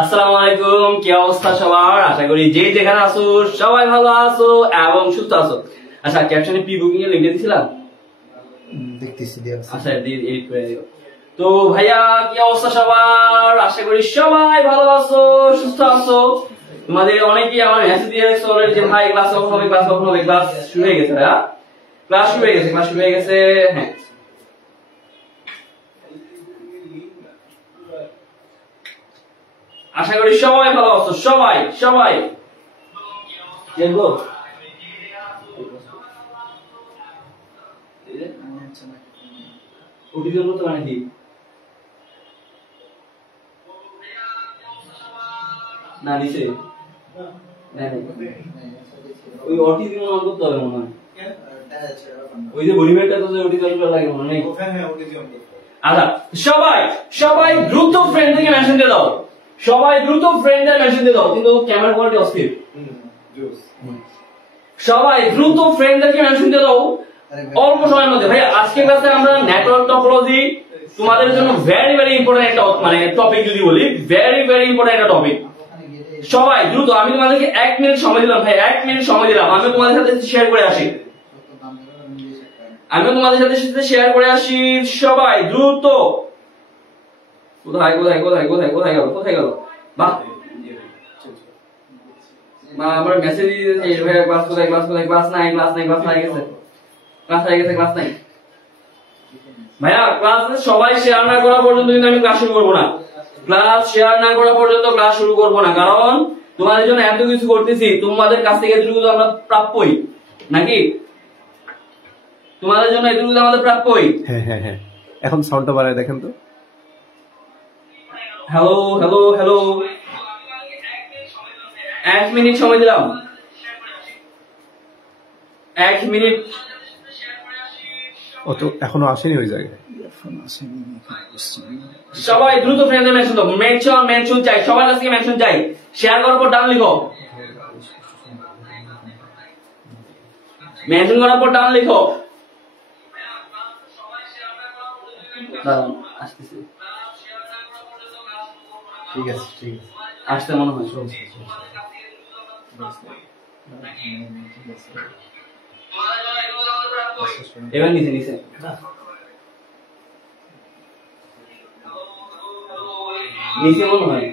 আসসালামু আলাইকুম, কি অবস্থা সবার? আশা করি যে যেখানে আছো সবাই ভালো আছো এবং সুস্থ আছো। আচ্ছা, ক্যাপশনে প্রি বুকিং এর লিংক দিয়েছিলাম, দেখতেছি দিয়া। আচ্ছা এডিট করে দিও। তো ভাইয়া কি অবস্থা সবার? আশা করি সবাই ভালো আছো, সুস্থ আছো। তোমাদের অনেকেই আমার মেসেজ দিয়ে চলে যে ভাই ক্লাস কখন হবে, ক্লাস কখন হবে। ক্লাস শুরু হয়ে গেছে ভাইয়া, ক্লাস শুরু হয়ে গেছে, ক্লাস শুরু হয়ে গেছে। হ্যাঁ, আশা করি সবাই ভালো আছো, সবাই সবাই দেখবো। ওটি জন্য তো মানে কি না নিচে ওই ওটি দিন অন করতে হবে মনে হয়। ওই যে বলিমেন্টটা তো ওটি জন্য লাগে মনে নেই। আচ্ছা, সবাই সবাই দ্রুত ফ্রেন্ডকে মেনশন দিয়ে দাও, সবাই দ্রুত ফ্রেন্ডদের মেনশন দিয়ে দাও। কিন্তু ক্যামেরা কোয়ালিটি অস্থির। সবাই দ্রুত ফ্রেন্ডদেরকে মেনশন দিয়ে দাও অল্প সময়ের মধ্যে। ভাই আজকে ক্লাসে আমরা নেটওয়ার্ক টপোলজি তোমাদের জন্য ভেরি ভেরি ইম্পর্টেন্ট একটা মানে টপিক, যদি বলি ভেরি ভেরি ইম্পর্টেন্ট একটা টপিক। সবাই দ্রুত, আমি তোমাদেরকে 1 মিনিট সময় দিলাম ভাই, 1 মিনিট সময় দিলাম। আমি তোমাদের সাথে শেয়ার করে আসি, আমি তোমাদের সাথে শেয়ার করে আসি। সবাই দ্রুত। কোথায় কোথায় কোথায় কোথায় কোথায় গেল, কোথায় গেল? বাহ, আমার মেসেজ দিয়েছে ভাই ক্লাস কোথায়, ক্লাস কোথায়, ক্লাস নাই, ক্লাস নাই, ক্লাস নাই গেছে, ক্লাস হয়ে গেছে, ক্লাস নাই। ভাইয়া ক্লাস সবাই শেয়ার না করা পর্যন্ত কিন্তু আমি ক্লাস শুরু করবো না। ক্লাস শেয়ার না করা পর্যন্ত ক্লাস শুরু করবো না, কারণ তোমাদের জন্য এত কিছু করতেছি, তোমাদের কাছ থেকে এতটুকু তো আমরা প্রাপ্যই নাকি? তোমাদের জন্য এতটুকু তো আমাদের প্রাপ্যই। হ্যাঁ হ্যাঁ হ্যাঁ, এখন সাউন্ডটা বাড়ায় দেখেন তো। হ্যালো হ্যালো হ্যালো, 1 মিনিট সময় দিলাম, 1 মিনিট। ও তো এখনো আসেনি ওই জায়গায়। সবাই দ্রুত ফ্রেন্ডদের মেনশন দাও, মেনশন মেনশন চাই, সবার কাছ থেকে মেনশন চাই। শেয়ার করার পর ডান লিখো, মেনশন করার পর ডান লিখো। আসতেছে, ঠিক আছে ঠিক আছে, আসতে মনে হয় এবার নিচে নিচে নিচে মনে হয়।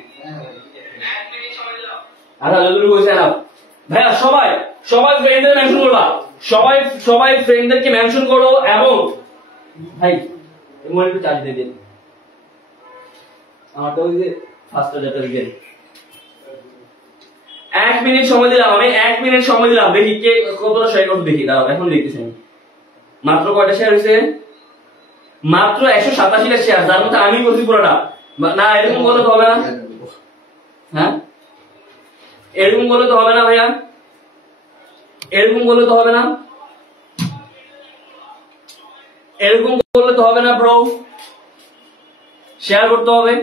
আচ্ছা যতটুকু হয়েছে না ভাইয়া, সবাই সবাই ফ্রেন্ডদের মেনশন করবা, সবাই সবাই ফ্রেন্ডদেরকে মেনশন করো। এবং ভাই মোবাইল একটু চার্জ দিয়ে দিন, আমারটা ওই যে ফার্স্ট চার্জারটা দিয়ে। 1 মিনিট সময় দিলাম, আমি 1 মিনিট সময় দিলাম। দেখি কে কতটা শেয়ার করতে, দেখি দাঁড়াও, এখন দেখতেছি আমি। মাত্র কয়টা শেয়ার হয়েছে? মাত্র 187টা শেয়ার, যার মধ্যে আমি বলছি পুরোটা। না এরকম বলে তো হবে না, হ্যাঁ এরকম বলে তো হবে না ভাইয়া, এরকম বলে তো হবে না, এরকম করলে তো হবে না ব্রো। শেয়ার করতে হবে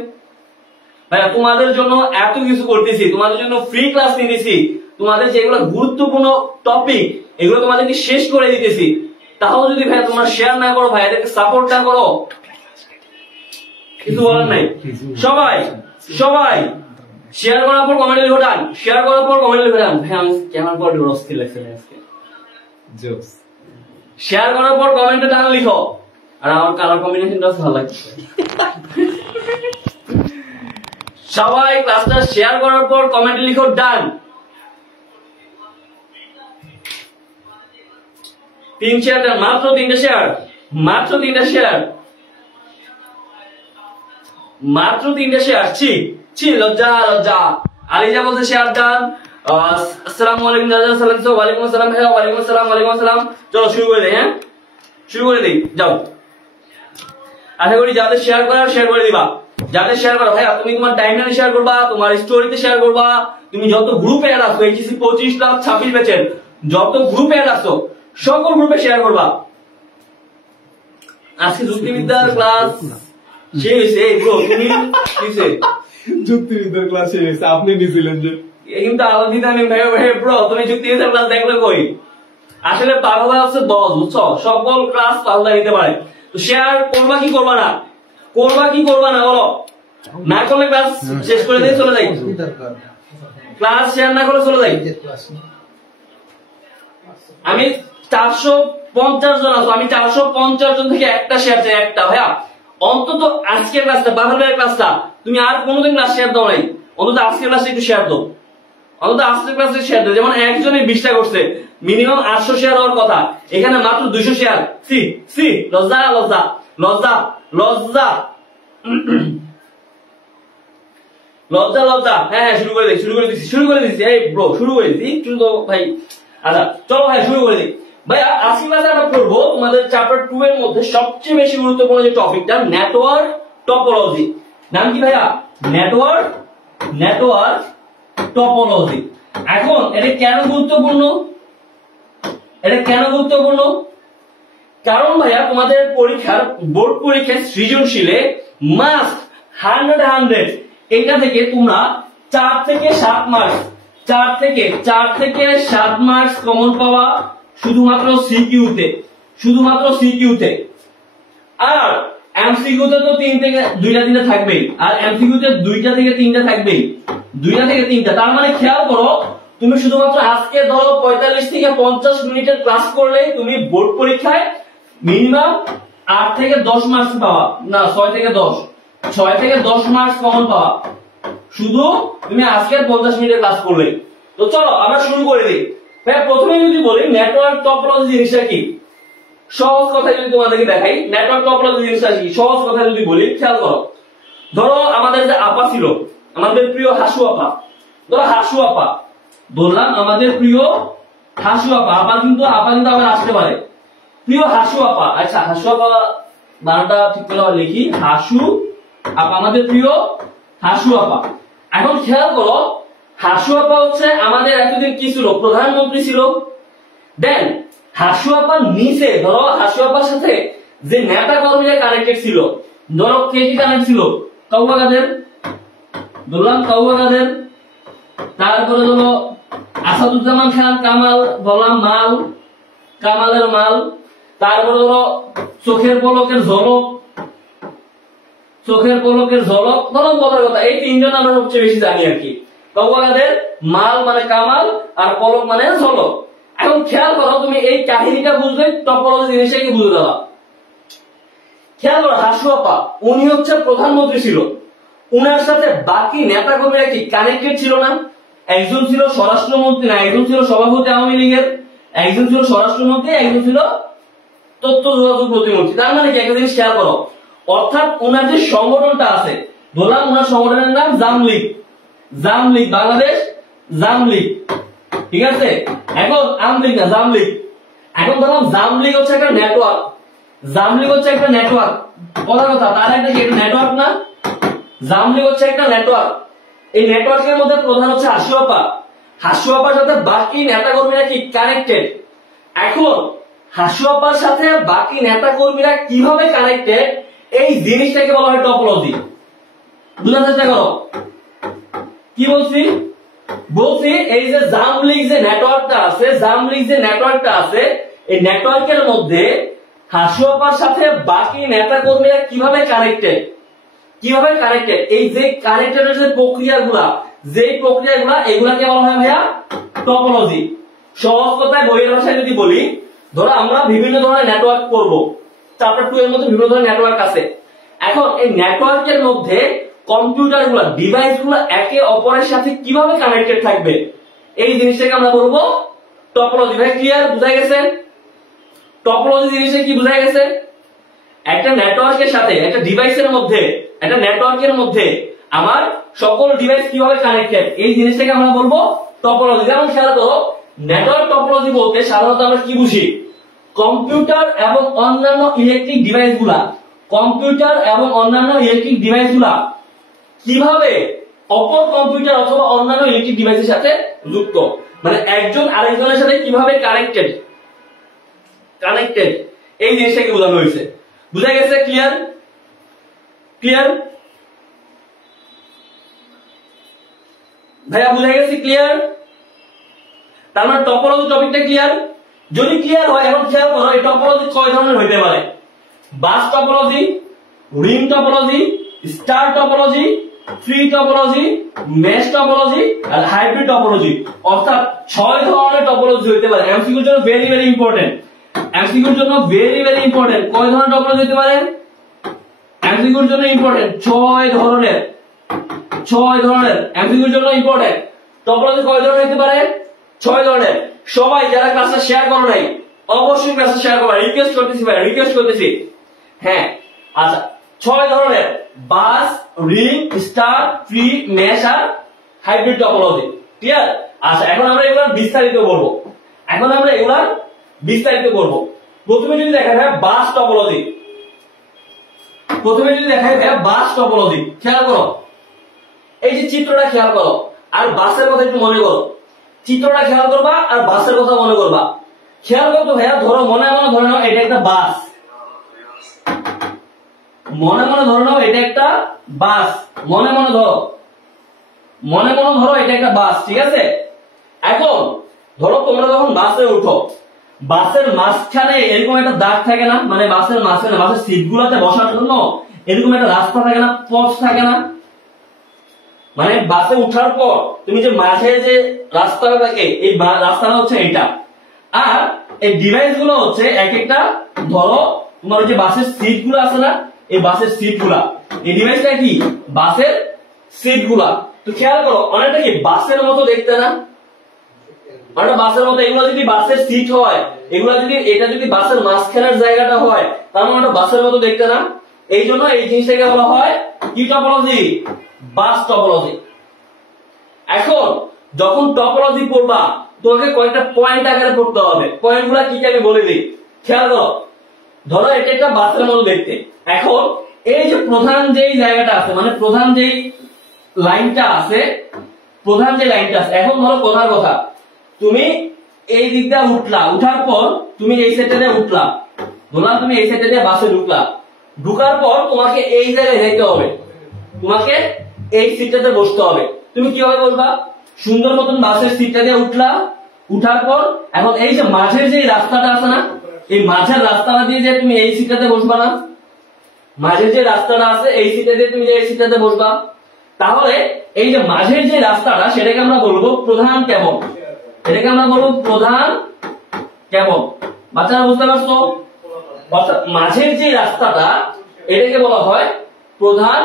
ভাইয়া। তোমাদের জন্য এত কিছু করতেছি, তোমাদের জন্য ফ্রি ক্লাস নিতেছি, তোমাদের যেগুলো গুরুত্বপূর্ণ টপিক এগুলো তোমাদেরকে শেষ করে দিতেছি। তাহলে যদি ভাইয়া তোমরা শেয়ার না করো, ভাই এদেরকে সাপোর্ট না করো, কিছু বলার নাই। সবাই সবাই শেয়ার করার পর কমেন্টে লিখো ডান, শেয়ার করার পর কমেন্টে লিখো ডান। ভাই আমি কেমন পর অস্থির লাগছে আজকে। জোস, শেয়ার করার পর কমেন্টে ডান লিখো। আর আমার কালার কম্বিনেশনটা ভালো লাগছে। সবাই ক্লাসটা শেয়ার করার পর কমেন্টে লিখো ডান। 3 শেয়ার ডান, মাত্র 3টা শেয়ার, মাত্র 3টা শেয়ার, মাত্র 3টা শেয়ার। ছি লজ্জা লজ্জা। আলিজা বলতে শেয়ার ডান। আসসালামু আলাইকুম দাদা, সালাম। ওয়ালাইকুম আসসালাম ভাইয়া, ওয়ালাইকুম আসসালাম, ওয়ালাইকুম আসসালাম। চলো শুরু করে দেই, হ্যাঁ শুরু করে দেই, যাও। আশা করি যাদের শেয়ার করার শেয়ার করে দিবা, যাদের শেয়ার করো ভাইয়া। তুমি তোমার টাইমলাইনে শেয়ার করবা, তোমার স্টোরিতে শেয়ার করবা, তুমি যত গ্রুপে অ্যাড আসো, এইচএসসি 25 লাখ 26 ব্যাচের যত গ্রুপে অ্যাড আসো সকল গ্রুপে শেয়ার করবা। আজকে যুক্তিবিদ্যার ক্লাস শেষ হয়েছে। এই ব্রো তুমি কিসে যুক্তিবিদ্যার ক্লাস শেষ হয়েছে, আপনি নিছিলেন যে। কিন্তু আলবিদা নেই ভাই। ভাই ব্রো তুমি যুক্তিবিদ্যার ক্লাস দেখলে কই? আসলে পাগলা আছে 10, বুঝছো? সকল ক্লাস পাগলা নিতে পারে। তো শেয়ার করবা কি করবা না? করবা কি করবা না বলো, না করলে ক্লাস শেষ করে দিয়ে চলে যাই, ক্লাস শেয়ার না করে চলে যাই। আমি 450 জন আছো, আমি 450 জন থেকে একটা শেয়ার চাই, একটা। ভাইয়া অন্তত আজকের ক্লাসটা, বাহারের ক্লাসটা তুমি আর কোনোদিন ক্লাস শেয়ার দাও নাই, অন্তত আজকের ক্লাসটা একটু শেয়ার দাও, অন্তত আজকের ক্লাসে শেয়ার দাও। যেমন একজনে 20টা করছে, মিনিমাম 800 শেয়ার হওয়ার কথা, এখানে মাত্র 200 শেয়ার। সি সি লজ্জা লজ্জা লজ্জা লজ্জা লজ্জা লজ্জা। হ্যাঁ হ্যাঁ শুরু করে দিচ্ছি এই ব্রো, শুরু করে দিচ্ছি একটু তো ভাই। আচ্ছা চলো ভাই শুরু করে দিই। ভাইয়া আজকে ক্লাসে আমরা পড়বো তোমাদের চ্যাপ্টার 2 এর মধ্যে সবচেয়ে বেশি গুরুত্বপূর্ণ যে টপিকটা, নেটওয়ার্ক টপোলজি। নাম কি ভাইয়া? Network topology. এখন এটা কেন গুরুত্বপূর্ণ? কারণ ভাইয়া তোমাদের পরীক্ষার বোর্ড পরীক্ষায় সৃজনশীলে মাস্ট 100 এটা থেকে তোমরা 4 থেকে 7 মার্কস, 4 থেকে 7 মার্কস কমন পাওয়া শুধুমাত্র সিকিউতে। আর এমসিকিউতে তো 2টা থাকবেই, আর এমসিকিউতে 2টা থেকে 3টা থাকবেই, 2টা থেকে 3টা। তার মানে খেয়াল করো, তুমি শুধুমাত্র আজকে ধরো 45 থেকে 50 মিনিটের ক্লাস করলেই তুমি বোর্ড পরীক্ষায় মিনিমাম 8 থেকে 10 মার্কস পাওয়া, না 6 থেকে 10 মার্কস কমন পাওয়া, শুধু তুমি আজকের 50 মিনিটের ক্লাস করলে। তো চলো আমরা শুরু করে দিই। ভাই প্রথমে যদি বলি নেটওয়ার্ক টপোলজি জিনিসটা কি, সহজ কথায় যদি তোমাদেরকে দেখাই নেটওয়ার্ক টপোলজি জিনিসটা কি, সহজ কথায় যদি বলি, খেয়াল করো। ধরো আমাদের যে আপা ছিল, আমাদের প্রিয় হাসু আপা, ধরো হাসু আপা বললাম, আমাদের প্রিয় হাসু আপা, আপা কিন্তু আবার আসতে পারে, প্রিয় হাসু আপা। আচ্ছা হাসু আপা বানানটা ঠিক করে লিখি, হাসু আপা, আমাদের প্রিয় হাসু আপা। এখন খেয়াল করো, হাসু আপা হচ্ছে আমাদের এতদিন কি ছিল? প্রধানমন্ত্রী ছিল। দেন হাসু আপার নিচে ধরো হাসু আপার সাথে যে নেতা কর্মীরা কানেক্টেড ছিল, ধরো কে কি কানেক্ট ছিল? কাউয়া কাদের, বললাম কাউয়া কাদের, তারপরে ধরো আসাদুজ্জামান খান কামাল, বললাম মাল, কামালের মাল, তারপরে ধরো চোখের পলকের ঝলক, ধরো বলার কথা এই 3জন আমরা সবচেয়ে বেশি জানি আর কি। কাউয়া কাদের, মাল মানে কামাল, আর পলক মানে ঝলক। এখন খেয়াল করো, তুমি এই কাহিনীটা বুঝলে টপোলজি জিনিসটাকে বুঝে দেওয়া। খেয়াল করো, হাসু আপা উনি হচ্ছে প্রধানমন্ত্রী ছিল, উনার সাথে বাকি নেতা কর্মীরা কি কানেক্টেড ছিল না? একজন ছিল স্বরাষ্ট্রমন্ত্রী, না একজন ছিল সভাপতি আওয়ামী লীগের, একজন ছিল স্বরাষ্ট্রমন্ত্রী, একজন ছিল তথ্য যোগাযোগ প্রতিমন্ত্রী। তার মানে কি একটা জিনিস খেয়াল করো, অর্থাৎ উনার যে সংগঠনটা আছে, বললাম উনার সংগঠনের নাম জামলীগ, বাংলাদেশ জামলীগ, ঠিক আছে? এখন আমলীগ না জামলীগ। এখন ধরলাম জামলীগ হচ্ছে একটা নেটওয়ার্ক, কথা তার একটা নেটওয়ার্ক না, জামলীগ হচ্ছে একটা নেটওয়ার্ক। এই নেটওয়ার্কের মধ্যে প্রধান হচ্ছে হাসু আপা, হাসু আপার সাথে বাকি নেতা কর্মীরা কি কানেক্টেড। এখন হাসু আপার সাথে বাকি নেতা কর্মীরা কিভাবে কানেক্টেড, এই জিনিসটাকে বলা হয় টপোলজি। বুঝার চেষ্টা করো কি বলছি এই যে জামলীগ যে নেটওয়ার্কটা আছে, এই নেটওয়ার্কের মধ্যে হাসু আপার সাথে বাকি নেতা কর্মীরা কিভাবে কানেক্টেড, এই যে কানেক্টেডের যে প্রক্রিয়াগুলা এগুলাকে বলা হয় ভাইয়া টপোলজি। সহজ কথায় বইয়ের ভাষায় যদি বলি, ধরো আমরা বিভিন্ন ধরনের নেটওয়ার্ক করব, চ্যাপ্টার 2 এর মধ্যে বিভিন্ন ধরনের নেটওয়ার্ক আছে। এখন এই নেটওয়ার্কের মধ্যে কম্পিউটার গুলা, ডিভাইস গুলা একে অপরের সাথে কিভাবে কানেক্টেড থাকবে, এই জিনিসটাকে আমরা বলবো টপোলজি। ভাই ক্লিয়ার? বুঝা গেছে টপোলজি জিনিসটা কি? বুঝা গেছে? একটা নেটওয়ার্কের সাথে একটা ডিভাইসের মধ্যে, একটা নেটওয়ার্কের মধ্যে আমার সকল ডিভাইস কিভাবে কানেক্টেড, এই জিনিসটাকে আমরা বলবো টপোলজি। যেমন খেয়াল করো, নেটওয়ার্ক টপোলজি বলতে সাধারণত আমরা কি বুঝি? কম্পিউটার এবং অন্যান্য ইলেকট্রিক ডিভাইসগুলা কিভাবে অপর কম্পিউটার অথবা অন্যান্য ইলেকট্রিক ডিভাইসের সাথে যুক্ত, মানে একজন আরেকজনের সাথে কিভাবে কানেক্টেড, এই জিনিসটাকে বোঝানো হয়েছে। বুঝা গেছে? ক্লিয়ার ভাইয়া? বুঝা গেছে? ক্লিয়ার? তার মানে টপোলজি টপিকটা ক্লিয়ার? যদি ক্লিয়ার হয়, এখন খেয়াল করো এই টপোলজি কয় ধরনের হইতে পারে। Bus topology, ring topology, star topology, tree topology, mesh topology আর হাইব্রিড টপোলজি। অর্থাৎ 6 ধরনের টপোলজি হতে পারে। এমসিকিউর জন্য ভেরি ভেরি ইম্পর্টেন্ট, এমসিকিউর জন্য ভেরি ভেরি ইম্পর্টেন্ট। কয় ধরনের টপোলজি হতে পারে? এমসিকিউর জন্য ইম্পর্টেন্ট 6 ধরনের, 6 ধরনের এমসিকিউর জন্য ইম্পর্টেন্ট। টপোলজি কয় ধরনের হতে পারে? 6 ধরনের। সবাই যারা ক্লাসটা শেয়ার করো নাই অবশ্যই ক্লাসটা শেয়ার করবা, রিকোয়েস্ট করতেছি ভাই, রিকোয়েস্ট করতেছি। হ্যাঁ আচ্ছা, 6 ধরনের: বাস, রিং, স্টার, ট্রি, মেশ আর হাইব্রিড টপোলজি। ক্লিয়ার? আচ্ছা, এখন আমরা এগুলা বিস্তারিত করব। প্রথমে যদি দেখা যায় বাস টপোলজি, খেয়াল করো এই যে চিত্রটা, খেয়াল করো আর বাসের কথা একটু মনে করো। চিত্রটা খেয়াল করবা আর বাসের কথা মনে করবা। খেয়াল করতো ভাইয়া, ধরো মনে মনে ধরে নাও এটা একটা বাস, মনে মনে ধরে নাও এটা একটা বাস, মনে মনে ধরো এটা একটা বাস, ঠিক আছে? এখন ধরো তোমরা যখন বাসে উঠো, বাসের মাঝখানে এরকম একটা দাগ থাকে না, মানে বাসের মাঝখানে বাসের সিট গুলাতে বসার জন্য এরকম একটা রাস্তা থাকে না, পথ থাকে না? মানে বাসে উঠার পর তুমি যে মাঝে যে রাস্তাটা থাকে, এই রাস্তাটা হচ্ছে এটা। আর এই ডিভাইস গুলো হচ্ছে এক একটা, ধরো তোমার যে বাসের সিট গুলো আছে না, এই বাসের সিট গুলা, এই ডিভাইসটা কি বাসের সিট গুলা। তো খেয়াল করো অনেকটা কি বাসের মতো দেখতে না, অনেকটা বাসের মতো। এগুলো যদি বাসের সিট হয়, এগুলো যদি এটা যদি বাসের মাঝখানের জায়গাটা হয়, তার মানে ওটা বাসের মতো দেখতে না। এই জন্য এই জিনিসটাকে বলা হয় কি টপোলজি? Bus topology. এখন যখন টপোলজি পড়বা তোমাকে কয়েকটা পয়েন্ট আকারে পড়তে হবে। পয়েন্টগুলো কি কি আমি বলে দিই, খেয়াল করো। ধরো এটা একটা বাসের মতো দেখতে। এখন এই যে প্রধান যেই জায়গাটা আছে, মানে প্রধান যেই লাইনটা আছে, এখন ধরো কথার কথা, তুমি এই দিকটা উঠলা, উঠার পর তুমি এই সাইডটা দিয়ে উঠলা, ধরলাম তুমি এই সাইডটা দিয়ে বাসে ঢুকলা, ঢুকার পর তোমাকে এই জায়গায় যেতে হবে, তোমাকে এই সিটটাতে বসতে হবে। তুমি কিভাবে বলবা? সুন্দর মতন বাসের সিটটা দিয়ে উঠলা, উঠার পর এখন এই যে মাঝের যে রাস্তাটা আছে না, এই মাঝের রাস্তাটা দিয়ে যে তুমি এই সিটটাতে বসবা না, মাঝের যে রাস্তাটা আছে এই সিটটা দিয়ে তুমি যে এই সিটটাতে বসবা। তাহলে এই যে মাঝের যে রাস্তাটা, সেটাকে আমরা বলবো প্রধান কেবল, এটাকে আমরা বলবো প্রধান কেবল। বাচ্চারা বুঝতে পারছো? অর্থাৎ মাঝের যে রাস্তাটা, এটাকে বলা হয় প্রধান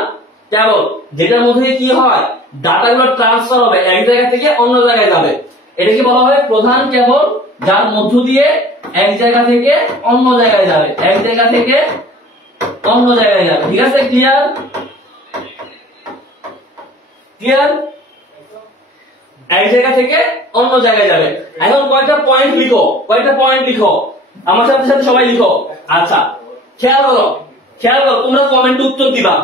কেবল, যেটার মধ্যে কি হয়, ডাটাগুলো ট্রান্সফার হবে, এক জায়গা থেকে অন্য জায়গায় যাবে। এটাকে বলা হয় প্রধান কেবল, যার মধ্য দিয়ে এক জায়গা থেকে অন্য জায়গায় যাবে, এক জায়গা থেকে অন্য জায়গায় যাবে। ঠিক আছে? ক্লিয়ার? ক্লিয়ার? এক জায়গা থেকে অন্য জায়গায় যাবে। এখন কয়েকটা পয়েন্ট লিখো, আমার সাথে সাথে সবাই লিখো। আচ্ছা, খেয়াল করো, তোমরা কমেন্টে উত্তর দিবা।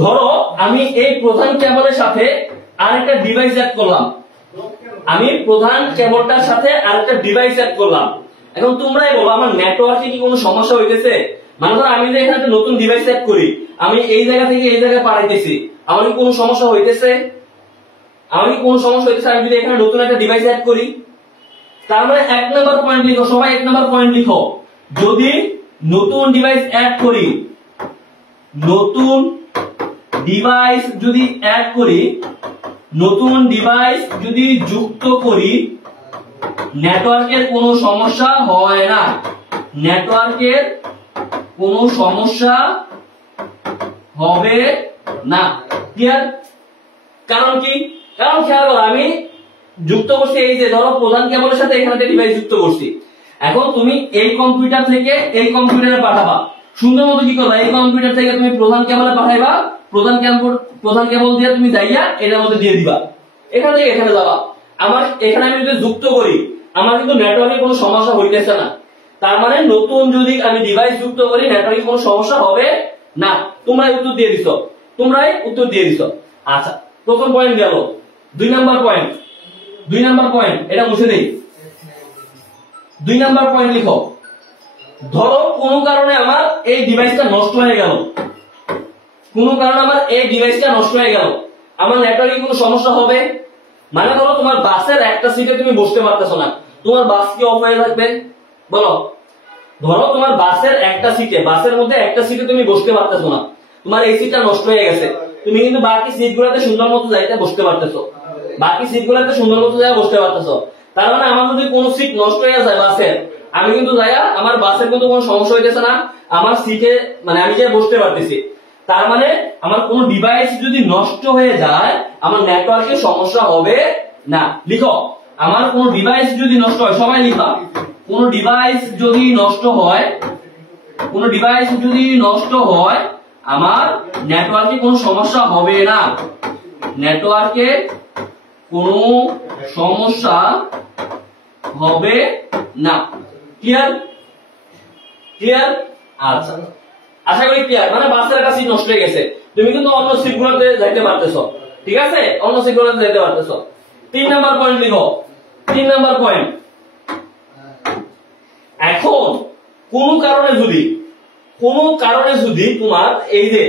ধরো আমি এই প্রধান কেবলের সাথে আরেকটা ডিভাইস অ্যাড করলাম, আমি প্রধান কেবলটার সাথে আরেকটা ডিভাইস অ্যাড করলাম। এখন তোমরাই বলো আমার নেটওয়ার্কে কি কোনো সমস্যা হইতেছে? মানে ধরো আমি যে এখানে একটা নতুন ডিভাইস অ্যাড করি, আমি এই জায়গা থেকে এই জায়গায় পাঠাইতেছি, আমার কি কোনো সমস্যা হইতেছে? আমি যদি এখানে নতুন একটা ডিভাইস অ্যাড করি, তার মানে 1 নাম্বার পয়েন্ট লিখো, সবাই 1 নাম্বার পয়েন্ট লিখো। যদি নতুন ডিভাইস অ্যাড করি, নতুন ডিভাইস যদি যুক্ত করি, নেটওয়ার্কের কোনো সমস্যা হয় না, নেটওয়ার্কের কোনো সমস্যা হবে না। ক্লিয়ার? কারণ কি? কারণ খেয়াল করো, আমি যুক্ত করছি এই যে ধরো প্রধান কেবলের সাথে এখানে ডিভাইস যুক্ত করছি। এখন তুমি এই কম্পিউটার থেকে এই কম্পিউটারে পাঠাবা, সুন্দর মতো কি করবা, এই কম্পিউটার থেকে তুমি প্রধান কেবলে পাঠাইবা, প্রধান কেবল দিয়ে তুমি যাইয়া এটার মধ্যে দিয়ে দিবা, এখান থেকে এখানে যাবা। আমার এখানে আমি যদি যুক্ত করি, আমার কিন্তু নেটওয়ার্কে কোনো সমস্যা হইতেছে না। তার মানে নতুন যদি আমি ডিভাইস যুক্ত করি, নেটওয়ার্কে কোনো সমস্যা হবে না। তোমরাই উত্তর দিয়ে দিছো। আচ্ছা, প্রথম পয়েন্ট গেল। 2 নাম্বার পয়েন্ট, এটা মুছে দেই। 2 নাম্বার পয়েন্ট লিখো। ধরো কোনো কারণে আমার এই ডিভাইসটা নষ্ট হয়ে গেল, আমার নেটওয়ার্কে কোনো সমস্যা হবে? মানে ধরো তোমার বাসের একটা সিটে তুমি বসতে পারতেছো না, তোমার বাস কি অফ হয়ে থাকবে? বলো। ধরো তোমার বাসের মধ্যে একটা সিটে তুমি বসতে পারতেছো না, তোমার এই সিটটা নষ্ট হয়ে গেছে, তুমি কিন্তু বাকি সিটগুলোতে সুন্দর মতো যাইতে বসতে পারতেছো, বাকি সিটগুলোতে সুন্দর মতো যাই বসতে পারতেছো। তার মানে আমার যদি কোনো সিট নষ্ট হয়ে যায় বাসের, আমি কিন্তু যাইয়া আমার বাসের কিন্তু কোনো সমস্যা হইতেছে না, আমার সিটে মানে আমি যাই বসতে পারতেছি। তার মানে আমার কোনো ডিভাইস যদি নষ্ট হয়ে যায় আমার নেটওয়ার্কে সমস্যা হবে না। লিখো, আমার কোনো ডিভাইস যদি নষ্ট হয়, সবাই লিখা, কোন ডিভাইস যদি নষ্ট হয়, কোন ডিভাইস যদি নষ্ট হয় আমার নেটওয়ার্কে কোনো সমস্যা হবে না, নেটওয়ার্কে কোনো সমস্যা হবে না। ক্লিয়ার? ক্লিয়ার? আচ্ছা, আশা করি ক্লিয়ার। মানে বাসের একটা সিট নষ্ট হয়ে গেছে, তুমি কিন্তু অন্য সিটগুলোতে যাইতে পারতেছো, ঠিক আছে, অন্য সিটগুলোতে যাইতে পারতেছো। 3 নাম্বার পয়েন্ট লিখো, 3 নাম্বার পয়েন্ট। এখন কোন কারণে যদি তোমার এই যে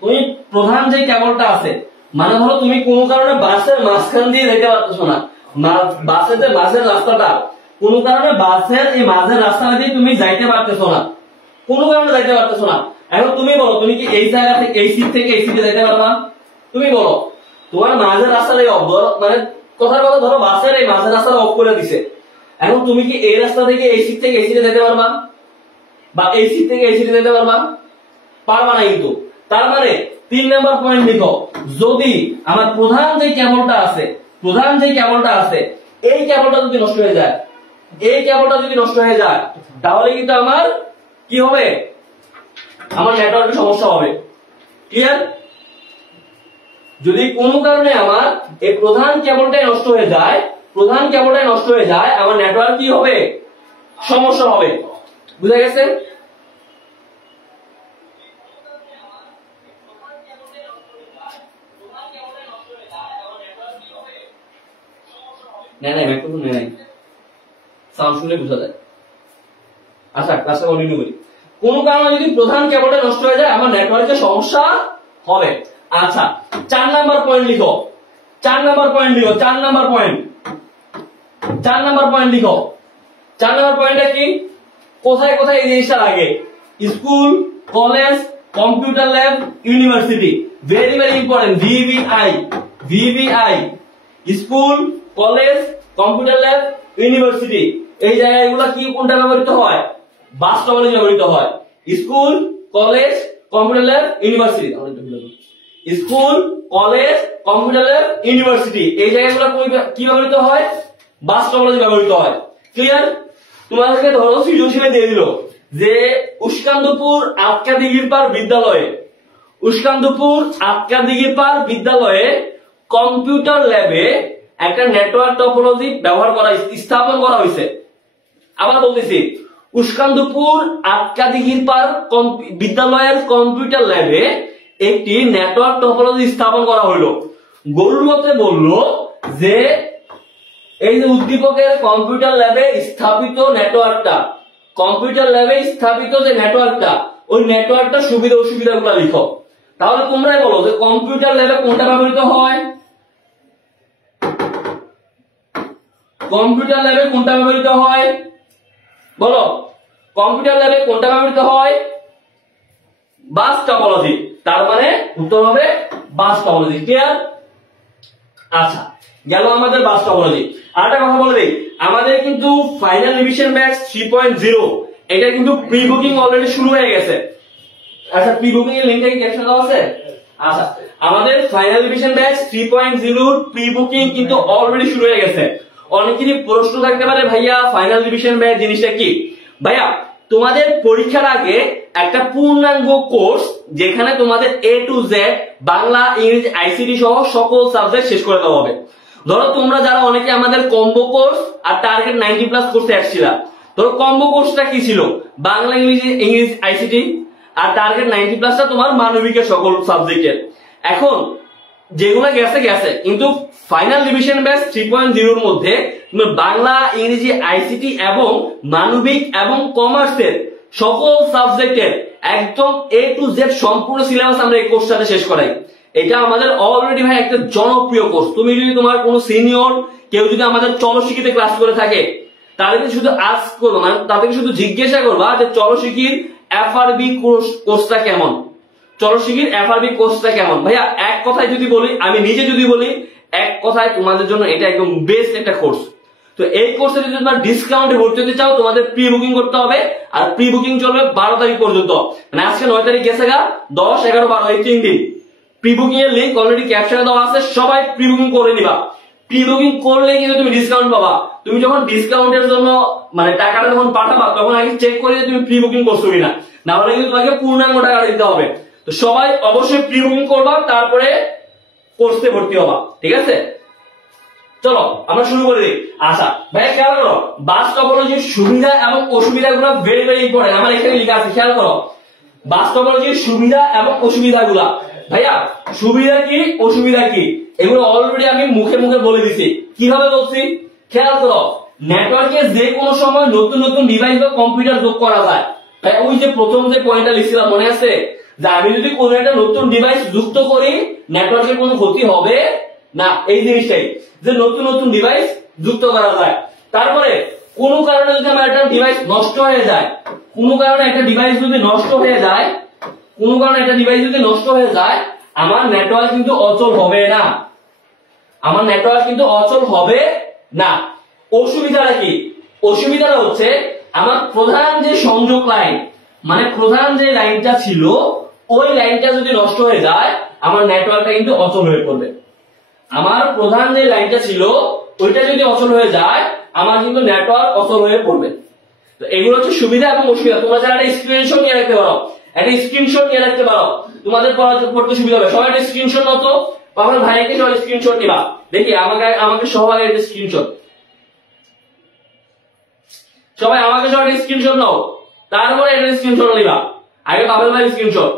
তুমি প্রধান যে কেবলটা আছে, মানে ধরো তুমি কোন কারণে বাসের মাঝখান দিয়ে যেতে পারতেছো না, বাসের যে মাঝের রাস্তাটা, কোন কারণে বাসের এই মাঝের রাস্তাটা দিয়ে তুমি যাইতে পারতেছো না, কোন কারণে যাইতে পারতেছো না। এখন তুমি বলো, তুমি কি এই জায়গা থেকে এই সিট থেকে এই সিটে যাইতে পারবা? তুমি বলো, তোমার মাঝের রাস্তাটাই অফ, মানে কথার কথা ধরো বাসের এই মাঝের রাস্তাটা অফ করে দিছে, এখন তুমি কি এই রাস্তা থেকে এই সিট থেকে এই সিটে যেতে পারবা, বা এই সিট থেকে এই সিটে যেতে পারবা? পারবা না কিন্তু। তার মানে 3 নাম্বার পয়েন্ট লিখো, যদি আমার প্রধান যে কেবলটা আছে, এই কেবলটা যদি নষ্ট হয়ে যায়, তাহলে কিন্তু আমার কি হবে, আমার নেটওয়ার্কের সমস্যা হবে। ক্লিয়ার? যদি কোনো কারণে আমার এই প্রধান কেবলটাই নষ্ট হয়ে যায়, আমার নেটওয়ার্ক কি হবে, সমস্যা হবে। বুঝা গেছে? সাউন্ড শুনলে বোঝা যায়। আচ্ছা, ক্লাসটা কন্টিনিউ করি। কোন কারণে যদি প্রধান কেবলটা নষ্ট হয়ে যায় আমার নেটওয়ার্কের সমস্যা হবে। আচ্ছা, 4 নাম্বার পয়েন্ট লিখো, 4 নাম্বার পয়েন্ট লিখো। 4 নাম্বার পয়েন্টটা কি? কোথায় কোথায় এই জিনিসটা লাগে? School, college, computer lab, university. Very very important. VVI, school, college, computer lab, university. এই জায়গাগুলো কি কোনটা ব্যবহৃত হয়? বাস টপোলজি ব্যবহৃত হয়। School, college, computer lab, university. School, college, computer lab, university, এই জায়গাগুলো কি ব্যবহৃত হয়? বাস টপোলজি ব্যবহৃত হয়। ক্লিয়ার? তোমাদেরকে ধরো সৃজনশীলে দিয়ে দিল যে উস্কান্দপুর আটকা দিঘির পার বিদ্যালয়ে কম্পিউটার ল্যাবে একটা নেটওয়ার্ক টপোলজি স্থাপন করা হয়েছে। আবার বলতেছি, উস্কান্দপুর আটকা দিঘির পার বিদ্যালয়ের কম্পিউটার ল্যাবে একটি নেটওয়ার্ক টপোলজি স্থাপন করা হলো। গরুর মতে বললো যে এই যে উদ্দীপকের কম্পিউটার ল্যাবে স্থাপিত যে নেটওয়ার্কটা, ওই নেটওয়ার্কটার সুবিধা অসুবিধাগুলো লিখো। তাহলে তোমরাই বলো যে কম্পিউটার ল্যাবে কোনটা ব্যবহৃত হয়? বলো, কম্পিউটার ল্যাবে কোনটা ব্যবহৃত হয়? Bus topology. তার মানে উত্তর হবে বাস টপোলজি। ক্লিয়ার? আচ্ছা, গেল আমাদের বাস টপোলজি। আরেকটা কথা বলে দেই, আমাদের কিন্তু ফাইনাল রিভিশন ব্যাচ 3.0 এটা কিন্তু প্রি বুকিং অলরেডি শুরু হয়ে গেছে। আচ্ছা, প্রি বুকিং এর লিংকটা কি ক্যাপশন দেওয়া আছে? আচ্ছা, আমাদের final revision batch 3.0 pre booking কিন্তু অলরেডি শুরু হয়ে গেছে। অনেকেরই প্রশ্ন থাকতে পারে, ভাইয়া ফাইনাল রিভিশন ব্যাচ জিনিসটা কি? ভাইয়া, তোমাদের পরীক্ষার আগে একটা পূর্ণাঙ্গ কোর্স যেখানে তোমাদের A to Z বাংলা, ইংরেজি, আইসিটি সহ সকল সাবজেক্ট শেষ করে দেওয়া হবে। ধরো তোমরা যারা অনেকে আমাদের কম্বো কোর্স আর টার্গেট 90+ কোর্সে আসছিলা, ধরো কম্বো কোর্সটা কি ছিল? বাংলা, ইংরেজি, আইসিটি, আর টার্গেট 90+টা তোমার মানবিকের সকল সাবজেক্টের। এখন যেগুলো গেছে, কিন্তু ফাইনাল রিভিশন ব্যাচ 3.0 এর মধ্যে বাংলা, ইংরেজি, আইসিটি এবং মানবিক এবং কমার্সের সকল সাবজেক্টের একদম A to Z সম্পূর্ণ সিলেবাস আমরা এই কোর্সটাতে শেষ করাই। এটা আমাদের অলরেডি ভাই একটা জনপ্রিয় কোর্স। তুমি যদি তোমার কোনো সিনিয়র কেউ যদি আমাদের চলো শিখিতে ক্লাস করে থাকে, তাদেরকে শুধু আস্ক করো, মানে তাদেরকে শুধু জিজ্ঞাসা করবা যে চলো শিখির FRB কোর্সটা কেমন, চলো শিখির এফআরবি কোর্সটা কেমন। ভাইয়া এক কথায় যদি বলি, আমি নিজে যদি বলি, এক কথায় তোমাদের জন্য এটা একদম বেস্ট একটা কোর্স। তো এই কোর্সে যদি তোমরা ডিসকাউন্টে ভর্তি হতে চাও, তোমাদের প্রি বুকিং করতে হবে। আর প্রি বুকিং চলবে 12 তারিখ পর্যন্ত, মানে আজকে 9 তারিখ গেছে গা, 10, 11, 12 এই 3 দিন। প্রি বুকিং এর লিংক অলরেডি ক্যাপশনে দেওয়া আছে, সবাই প্রি বুকিং করে নিবা। প্রি বুকিং করলে কিন্তু তুমি ডিসকাউন্ট পাবা। তুমি যখন ডিসকাউন্টের জন্য মানে টাকাটা যখন পাঠাবা, তখন আগে চেক করে তুমি প্রি বুকিং করছো কিনা, না হলে কিন্তু তোমাকে পূর্ণাঙ্গ টাকা দিতে হবে। তো সবাই অবশ্যই প্রি বুকিং করবা, তারপরে কোর্সে ভর্তি হবা, ঠিক আছে? চলো আমরা শুরু করে দিই। আচ্ছা ভাই খেয়াল করো, বাস টপোলজির সুবিধা এবং অসুবিধাগুলো ভেরি ভেরি ইম্পর্টেন্ট। আমার এখানে লেখা আছে, খেয়াল করো, বাস টপোলজির সুবিধা এবং অসুবিধাগুলা। ভাইয়া সুবিধা কি অসুবিধা কি এগুলো অলরেডি আমি মুখে মুখে বলে দিছি। কিভাবে বলছি খেয়াল করো, নেটওয়ার্কে যে কোনো সময় নতুন নতুন ডিভাইস বা কম্পিউটার যোগ করা যায়। ভাই ওই যে প্রথম যে পয়েন্টটা লিখছিলাম মনে আছে, যে আমি যদি কোনো একটা নতুন ডিভাইস যুক্ত করি নেটওয়ার্কের কোনো ক্ষতি হবে না, এই জিনিসটাই যে নতুন নতুন ডিভাইস যুক্ত করা যায়। তারপরে কোনো কারণে যদি আমার একটা ডিভাইস নষ্ট হয়ে যায়, কোনো কারণে একটা ডিভাইস যদি নষ্ট হয়ে যায়, কোনো কারণে একটা ডিভাইস যদি নষ্ট হয়ে যায়, আমার নেটওয়ার্ক কিন্তু অচল হবে না, আমার নেটওয়ার্ক কিন্তু অচল হবে না। অসুবিধাটা কি? অসুবিধাটা হচ্ছে আমার প্রধান যে সংযোগ লাইন, মানে প্রধান যে লাইনটা ছিল, ওই লাইনটা যদি নষ্ট হয়ে যায় আমার নেটওয়ার্কটা কিন্তু অচল হয়ে পড়বে। আমার প্রধান যে লাইনটা ছিল ওইটা যদি অচল হয়ে যায় আমার কিন্তু নেটওয়ার্ক অচল হয়ে পড়বে। তো এগুলো হচ্ছে সুবিধা এবং অসুবিধা। তোমরা যারা একটা স্ক্রিনশট নিয়ে রাখতে পারো, একটা স্ক্রিনশট নিয়ে রাখতে পারো, তোমাদের পড়তে সুবিধা হবে। সবাই একটা স্ক্রিনশট নাও তো, আমার ভাইকে সবাই স্ক্রিনশট নিবা। দেখি আমাকে সবাই একটা স্ক্রিনশট, সবাই আমাকে সবাই একটা স্ক্রিনশট নাও, তারপরে একটা স্ক্রিনশট নিবা। আগে বাবুল ভাই স্ক্রিনশট,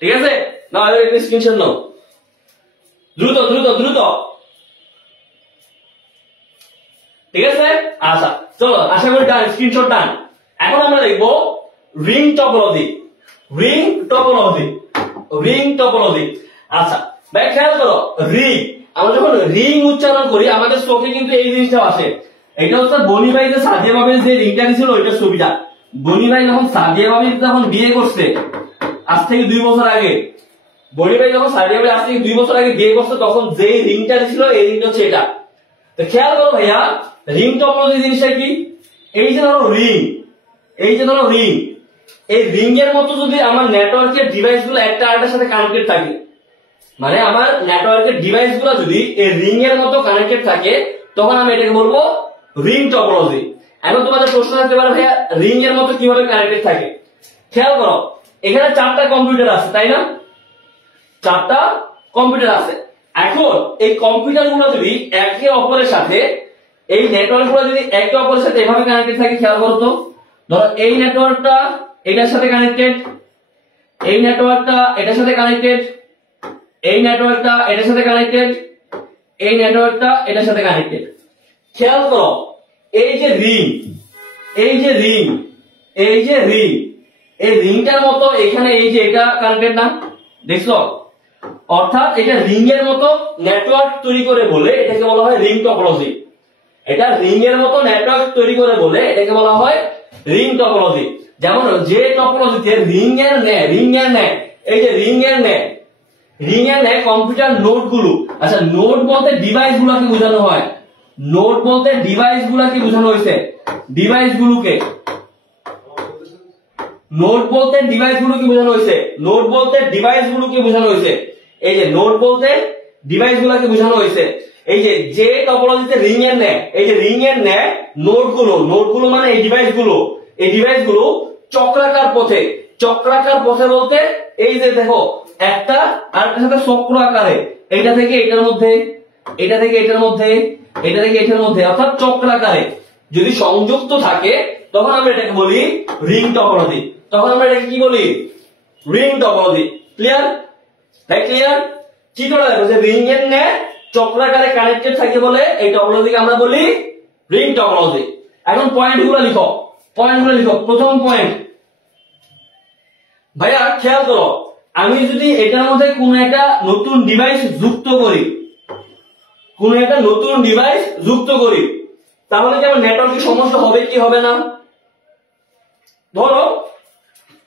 ঠিক আছে? না স্ক্রিনশট নাও, দ্রুত দ্রুত দ্রুত, ঠিক আছে? আচ্ছা চলো, আশা করি ডান, স্ক্রিনশট ডান। এখন আমরা দেখবো ring topology. Ring topology, ring topology. আচ্ছা ভাই খেয়াল করো, রিং, আমরা যখন রিং উচ্চারণ করি আমাদের চোখে কিন্তু এই জিনিসটা আসে। এটা হচ্ছে বনি ভাই যে সাদিয়া ভাবির যে রিংটা ছিল ওইটার ছবিটা। বনি ভাই যখন সাদিয়া ভাবির যখন বিয়ে করছে আজ থেকে 2 বছর আগে, বনি ভাই যখন সাদিয়া ভাই আজ থেকে 2 বছর আগে বিয়ে করছে, তখন যে রিংটা ছিল এই রিংটা হচ্ছে এটা। তো খেয়াল করো ভাইয়া, রিং টপোলজি জিনিসটা কি? এই যে ধরো রিং, এই যে ধরো রিং, এই রিং এর মতো যদি আমার নেটওয়ার্কের ডিভাইস গুলো একটা আরেকটার সাথে কানেক্টেড থাকে, মানে আমার নেটওয়ার্কের ডিভাইস গুলো যদি এই রিং এর মতো কানেক্টেড থাকে, তখন আমি এটাকে বলবো রিং টপোলজি। এখন তোমাদের প্রশ্ন থাকতে পারে, ভাইয়া রিং এর মতো কিভাবে কানেক্টেড থাকে? খেয়াল করো, এখানে 4টা কম্পিউটার আছে, তাই না? 4টা কম্পিউটার আছে। এখন এই কম্পিউটার গুলো যদি একে অপরের সাথে, এই নেটওয়ার্ক গুলো যদি একে অপরের সাথে এভাবে কানেক্টেড থাকে, খেয়াল করো তো, ধরো এই নেটওয়ার্কটা এটার সাথে কানেক্টেড, এই নেটওয়ার্কটা এটার সাথে কানেক্টেড, এই নেটওয়ার্কটা এটার সাথে কানেক্টেড, এই নেটওয়ার্কটা এটার সাথে কানেক্টেড। খেয়াল করো, এই যে রিং, এই যে রিং, এই যে রিং, এই রিংটার মতো এখানে এই যে এটা কানেক্টেড না, দেখছো? অর্থাৎ এটা রিং এর মতো নেটওয়ার্ক তৈরি করে বলে এটাকে বলা হয় রিং টপোলজি। এটা রিং এর মতো নেটওয়ার্ক তৈরি করে বলে এটাকে বলা হয় রিং টপোলজি। যেমন যে টপোলজিতে রিং এর ন্যায়, এই যে রিং এর ন্যায় কম্পিউটার নোড গুলো, আচ্ছা নোড বলতে ডিভাইস গুলোকে বোঝানো হয়, নোড বলতে ডিভাইস গুলোকে বোঝানো হয়েছে, ডিভাইস গুলোকে, নোড বলতে ডিভাইস গুলোকে বোঝানো হয়েছে, নোড বলতে ডিভাইস গুলোকে বোঝানো হয়েছে। এই যে নোড বলতে ডিভাইস গুলোকে বোঝানো হয়েছে। এই যে টপোলজিতে রিং এর ন্যায়, এই যে রিং এর ন্যায় নোড গুলো মানে এই ডিভাইস গুলো চক্রাকার পথে, চক্রাকার পথে বলতে এই যে দেখো একটা আরেকটার সাথে চক্র আকারে, এটা থেকে এটার মধ্যে, এটা থেকে এটার মধ্যে, এটা থেকে এটার মধ্যে, অর্থাৎ চক্রাকারে যদি সংযুক্ত থাকে তখন আমরা এটাকে বলি রিং টপোলজি। তখন আমরা এটাকে কি বলি? Ring topology. ক্লিয়ার? তাই ক্লিয়ার? কি করে দেখো, যে রিং এর ন্যায় চক্রাকারে কানেক্টেড থাকে বলে এই টপোলজিকে আমরা বলি রিং টপোলজি। এখন পয়েন্টগুলো লিখো, পয়েন্টগুলো লিখো। প্রথম পয়েন্ট, ভাইয়া খেয়াল করো, আমি যদি এটার মধ্যে কোন একটা নতুন ডিভাইস যুক্ত করি, কোন একটা নতুন ডিভাইস যুক্ত করি, তাহলে কি আমার নেটওয়ার্কের সমস্যা হবে কি হবে না? ধরো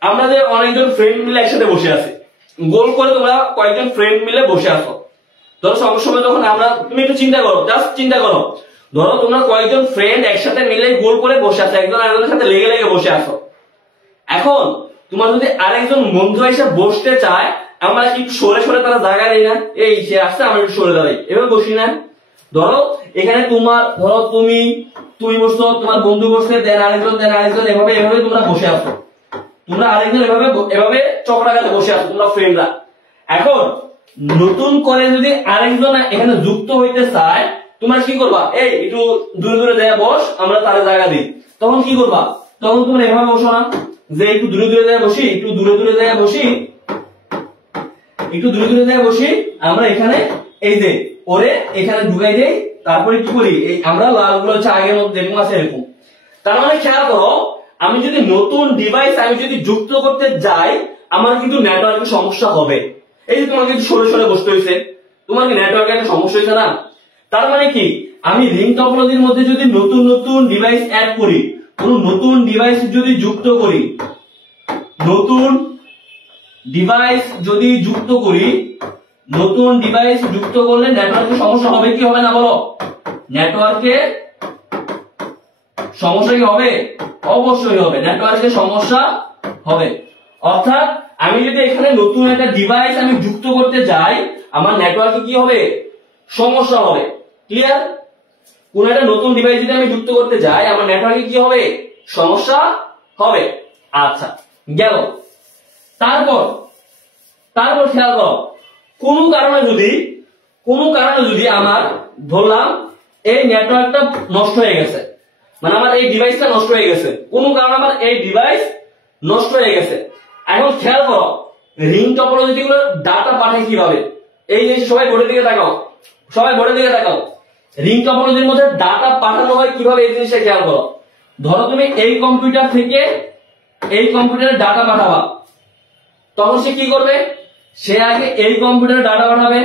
আমরা যে অনেকজন ফ্রেন্ড মিলে একসাথে বসে আছি, গোল করে তোমরা কয়েকজন ফ্রেন্ড মিলে বসে আছো। ধরো সবসময় যখন আমরা, তুমি একটু চিন্তা করো, জাস্ট চিন্তা করো, ধরো তোমরা কয়েকজন ফ্রেন্ড একসাথে মিলে গোল করে বসে আছো, একজন আরেকজনের সাথে লেগে লেগে বসে আছো। এখন তোমার যদি আরেকজন বন্ধু এসে বসতে চায়, আমরা কি একটু সরে সরে তারা জায়গা নেই না? এই সে আসছে, আমরা একটু সরে দাঁড়াই, এভাবে বসি না? ধরো এখানে ধরো তুমি বসছো, তোমার বন্ধু বসছে, দেন আরেকজন, এভাবে এভাবে তোমরা বসে আছো, তোমরা আরেকজন এভাবে চক্রাকারে বসে আছো তোমরা ফ্রেন্ডরা। এখন নতুন করে যদি আরেকজন এখানে যুক্ত হইতে চায়, তোমরা কি করবা? এই একটু দূরে দূরে যায় বস, আমরা তার জায়গা দিই। তখন কি করবা? তখন তোমরা এভাবে বসো না যে একটু দূরে দূরে যায় বসি, একটু দূরে দূরে যায় বসি, একটু দূরে দূরে যায় বসি, আমরা এখানে এই যে ওরে এখানে ঢুকাই দেই, তারপরে কি করি? এই আমরা লালগুলো হচ্ছে আগের মধ্যে যেরকম আছে এরকম। তার মানে খেয়াল করো, আমি যদি নতুন ডিভাইস আমি যদি যুক্ত করতে যাই, আমার কিন্তু নেটওয়ার্কের সমস্যা হবে। এই যে তোমাকে একটু সরে সরে বসতে হয়েছে, তোমার কি নেটওয়ার্কের একটা সমস্যা হয়েছে না? তার মানে কি, আমি রিং টপোলজির মধ্যে যদি নতুন নতুন ডিভাইস অ্যাড করি, কোন নতুন ডিভাইস যদি যুক্ত করি, নতুন ডিভাইস যদি যুক্ত করি, নতুন ডিভাইস যুক্ত করলে নেটওয়ার্কের সমস্যা হবে কি হবে না বলো? নেটওয়ার্কের সমস্যা কি হবে? অবশ্যই হবে, নেটওয়ার্কের সমস্যা হবে। অর্থাৎ আমি যদি এখানে নতুন একটা ডিভাইস আমি যুক্ত করতে যাই, আমার নেটওয়ার্কে কি হবে? সমস্যা হবে। ক্লিয়ার? কোন একটা নতুন ডিভাইস যদি আমি যুক্ত করতে যাই, আমার নেটওয়ার্কে কি হবে? সমস্যা হবে। আচ্ছা, গেল। তারপর খেয়াল করো, কোন কারণে যদি আমার ধরলাম এই নেটওয়ার্কটা নষ্ট হয়ে গেছে, মানে আমার এই ডিভাইসটা নষ্ট হয়ে গেছে, কোন কারণে আমার এই ডিভাইস নষ্ট হয়ে গেছে। এখন খেয়াল করো, রিং টপোলজি গুলো ডাটা পাঠায় কিভাবে? এই যে সবাই বোর্ডের দিকে তাকাও, রিং টপোলজির মধ্যে ডাটা পাঠানো হয় কিভাবে, এই জিনিসটা খেয়াল করো। ধরো তুমি এই কম্পিউটার থেকে এই কম্পিউটারে ডাটা পাঠাবা, তখন সে কি করবে? সে আগে এই কম্পিউটারে ডাটা পাঠাবে,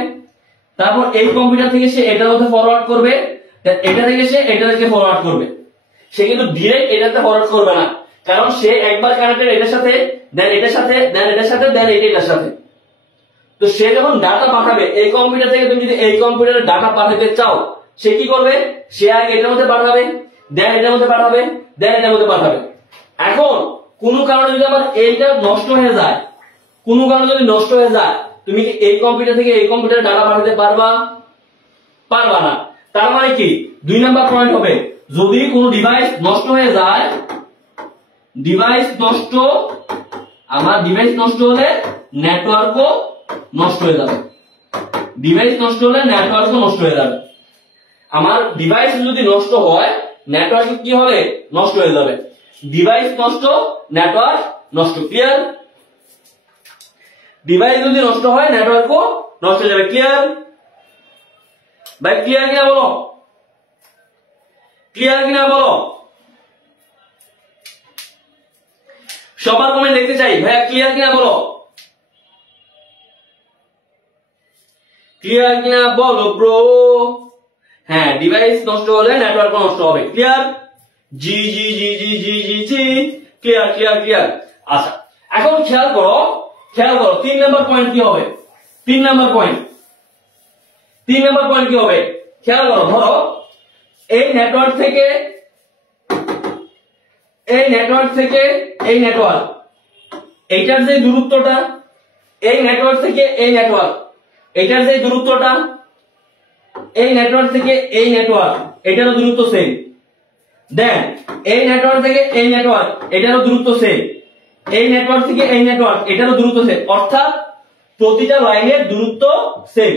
তারপর এই কম্পিউটার থেকে সে এটার মধ্যে ফরওয়ার্ড করবে, এটা থেকে সে এটা থেকে ফরওয়ার্ড করবে। সে কিন্তু ডিরেক্ট এটাতে ফরওয়ার্ড করবে না, কারণ সে একবার কানেক্টেড এটার সাথে, দেন এটার সাথে, দেন এটার সাথে, দেন এটার সাথে। তো সে যখন ডাটা পাঠাবে এই কম্পিউটার থেকে, তুমি যদি এই কম্পিউটারে ডাটা পাঠাতে চাও, সে কি করবে? সে আগে এটার মধ্যে পাঠাবে, দেন এটার মধ্যে পাঠাবে, দেন এটার মধ্যে পাঠাবে। এখন কোনো কারণে যদি আমার এইটা নষ্ট হয়ে যায়, তুমি কি এই কম্পিউটার থেকে এই কম্পিউটারে ডাটা পাঠাতে পারবা না। তার মানে কি, 2 নাম্বার পয়েন্ট হবে, যদি কোনো ডিভাইস নষ্ট হয়ে যায়, আমার ডিভাইস নষ্ট হলে নেটওয়ার্কও নষ্ট হয়ে যাবে। আমার ডিভাইস যদি নষ্ট হয়, নেটওয়ার্ক কি হবে? নষ্ট হয়ে যাবে। ডিভাইস নষ্ট, নেটওয়ার্ক নষ্ট। ক্লিয়ার? ডিভাইস যদি নষ্ট হয়, নেটওয়ার্কও নষ্ট হয়ে যাবে। ক্লিয়ার ভাই? ক্লিয়ার কিনা বলো? সবার কমেন্ট দেখতে চাই ভাইয়া, ক্লিয়ার কিনা বলো? ব্রো। হ্যাঁ, ডিভাইস নষ্ট হলে নেটওয়ার্ক নষ্ট হবে। ক্লিয়ার? জি জি জি জি জি জি জি ক্লিয়ার। আচ্ছা, এখন খেয়াল করো 3 নাম্বার পয়েন্ট কি হবে? 3 নাম্বার পয়েন্ট কি হবে? খেয়াল করো, ধরো এই নেটওয়ার্ক থেকে এই নেটওয়ার্ক, এইটার যে দূরত্বটা, এই নেটওয়ার্ক থেকে এই নেটওয়ার্ক, এইটার যে দূরত্বটা, এই নেটওয়ার্ক থেকে এই নেটওয়ার্ক, এটারও দূরত্ব সেম। দেন এই নেটওয়ার্ক থেকে এই নেটওয়ার্ক, এটারও দূরত্ব সেম। এই নেটওয়ার্ক থেকে এই নেটওয়ার্ক, এটারও দূরত্ব সেম। অর্থাৎ প্রতিটা লাইনের দূরত্ব সেম।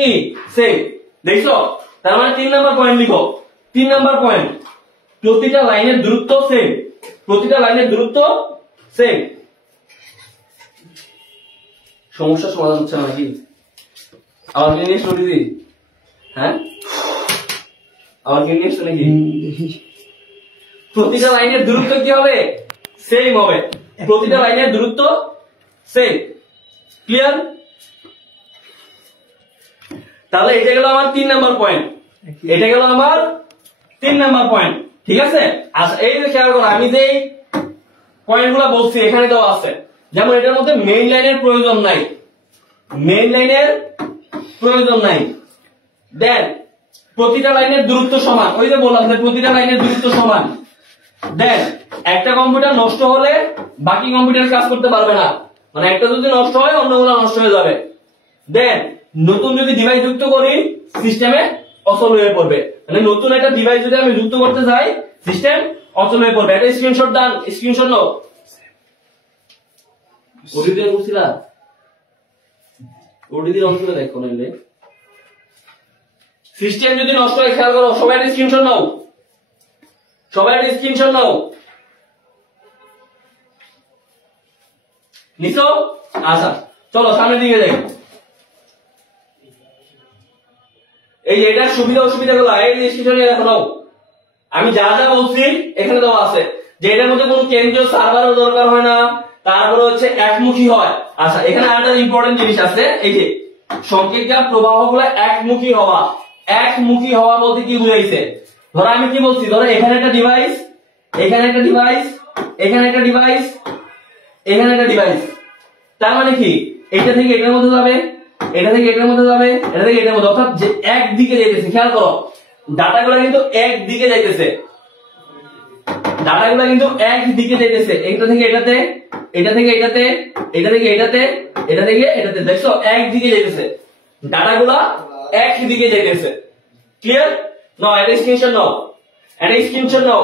কি সেম? দেখছো? তার মানে 3 নাম্বার পয়েন্ট লিখো। 3 নাম্বার পয়েন্ট, প্রতিটা লাইনের দূরত্ব সেম। সমস্যা সমাধান হচ্ছে না নাকি? আবার কি নিয়ে স্টোরি দি? হ্যাঁ, আবার কি নিয়ে আসছো নাকি? প্রতিটা লাইনের দূরত্ব কি হবে? সেম হবে। প্রতিটা লাইনের দূরত্ব সেম। ক্লিয়ার? তাহলে এটা গেল আমার 3 নাম্বার পয়েন্ট। 3 নাম্বার পয়েন্ট, ঠিক আছে। আচ্ছা এই যে খেয়াল করো আমি যে পয়েন্টগুলো বলছি এখানে দেওয়া আছে, যেমন এটার মধ্যে মেইন লাইনের প্রয়োজন নাই, মেইন লাইনের প্রয়োজন নাই। দেন প্রতিটা লাইনের দূরত্ব সমান, ওই যে বললাম যে প্রতিটা লাইনের দূরত্ব সমান। দেন একটা কম্পিউটার নষ্ট হলে বাকি কম্পিউটার কাজ করতে পারবে না, মানে একটা যদি নষ্ট হয় অন্যগুলো নষ্ট হয়ে যাবে। দেন নতুন যদি ডিভাইস যুক্ত করি সিস্টেমে অচল হয়ে পড়বে, মানে নতুন একটা ডিভাইস যদি আমি যুক্ত করতে যাই সিস্টেম অচল হয়ে পড়বে। একটা স্ক্রিনশট দান, স্ক্রিনশট নাও। ওডি দিয়ে বুঝছিলা, ওডি দিয়ে অন করে দেখো নাইলে সিস্টেম যদি নষ্ট হয়, খেয়াল করো সবাই একটা স্ক্রিনশট নাও, সবাই একটা স্ক্রিনশট নাও। নিছো? আচ্ছা চলো সামনের দিকে যাই। এই যে এটার সুবিধা অসুবিধা গুলো এই স্ক্রিনশট নিয়ে দেখো নাও। আমি যা যা বলছি এখানে দেওয়া আছে, যে এটার মধ্যে কোনো কেন্দ্রীয় সার্ভারও দরকার হয় না, তারপরে হচ্ছে একমুখী হয়। আচ্ছা এখানে আরেকটা ইম্পর্টেন্ট জিনিস আছে, এই যে সংকেতজাত প্রবাহগুলো একমুখী হওয়া। একমুখী হওয়া বলতে কি বুঝাইছে? ধরো আমি কি বলছি, ধরো এখানে একটা ডিভাইস, এখানে একটা ডিভাইস, এখানে একটা ডিভাইস, এখানে একটা ডিভাইস। তার মানে কি এটা থেকে এটার মধ্যে যাবে, এটা থেকে এটার মধ্যে যাবে, এটা থেকে এটার মধ্যে, অর্থাৎ যে একদিকে যাইতেছে। খেয়াল করো ডাটাগুলো কিন্তু একদিকে যাইতেছে, ডাটাগুলো কিন্তু একদিকে যাইতেছে। এটা থেকে এটাতে, এটা থেকে এটাতে, এটা থেকে এটাতে, এটা থেকে এটাতে, দেখছো একদিকে যাইতেছে, ডাটাগুলো একদিকে যাইতেছে। ক্লিয়ার? নাও এটা স্ক্রিনশট নাও, এটা স্ক্রিনশট নাও।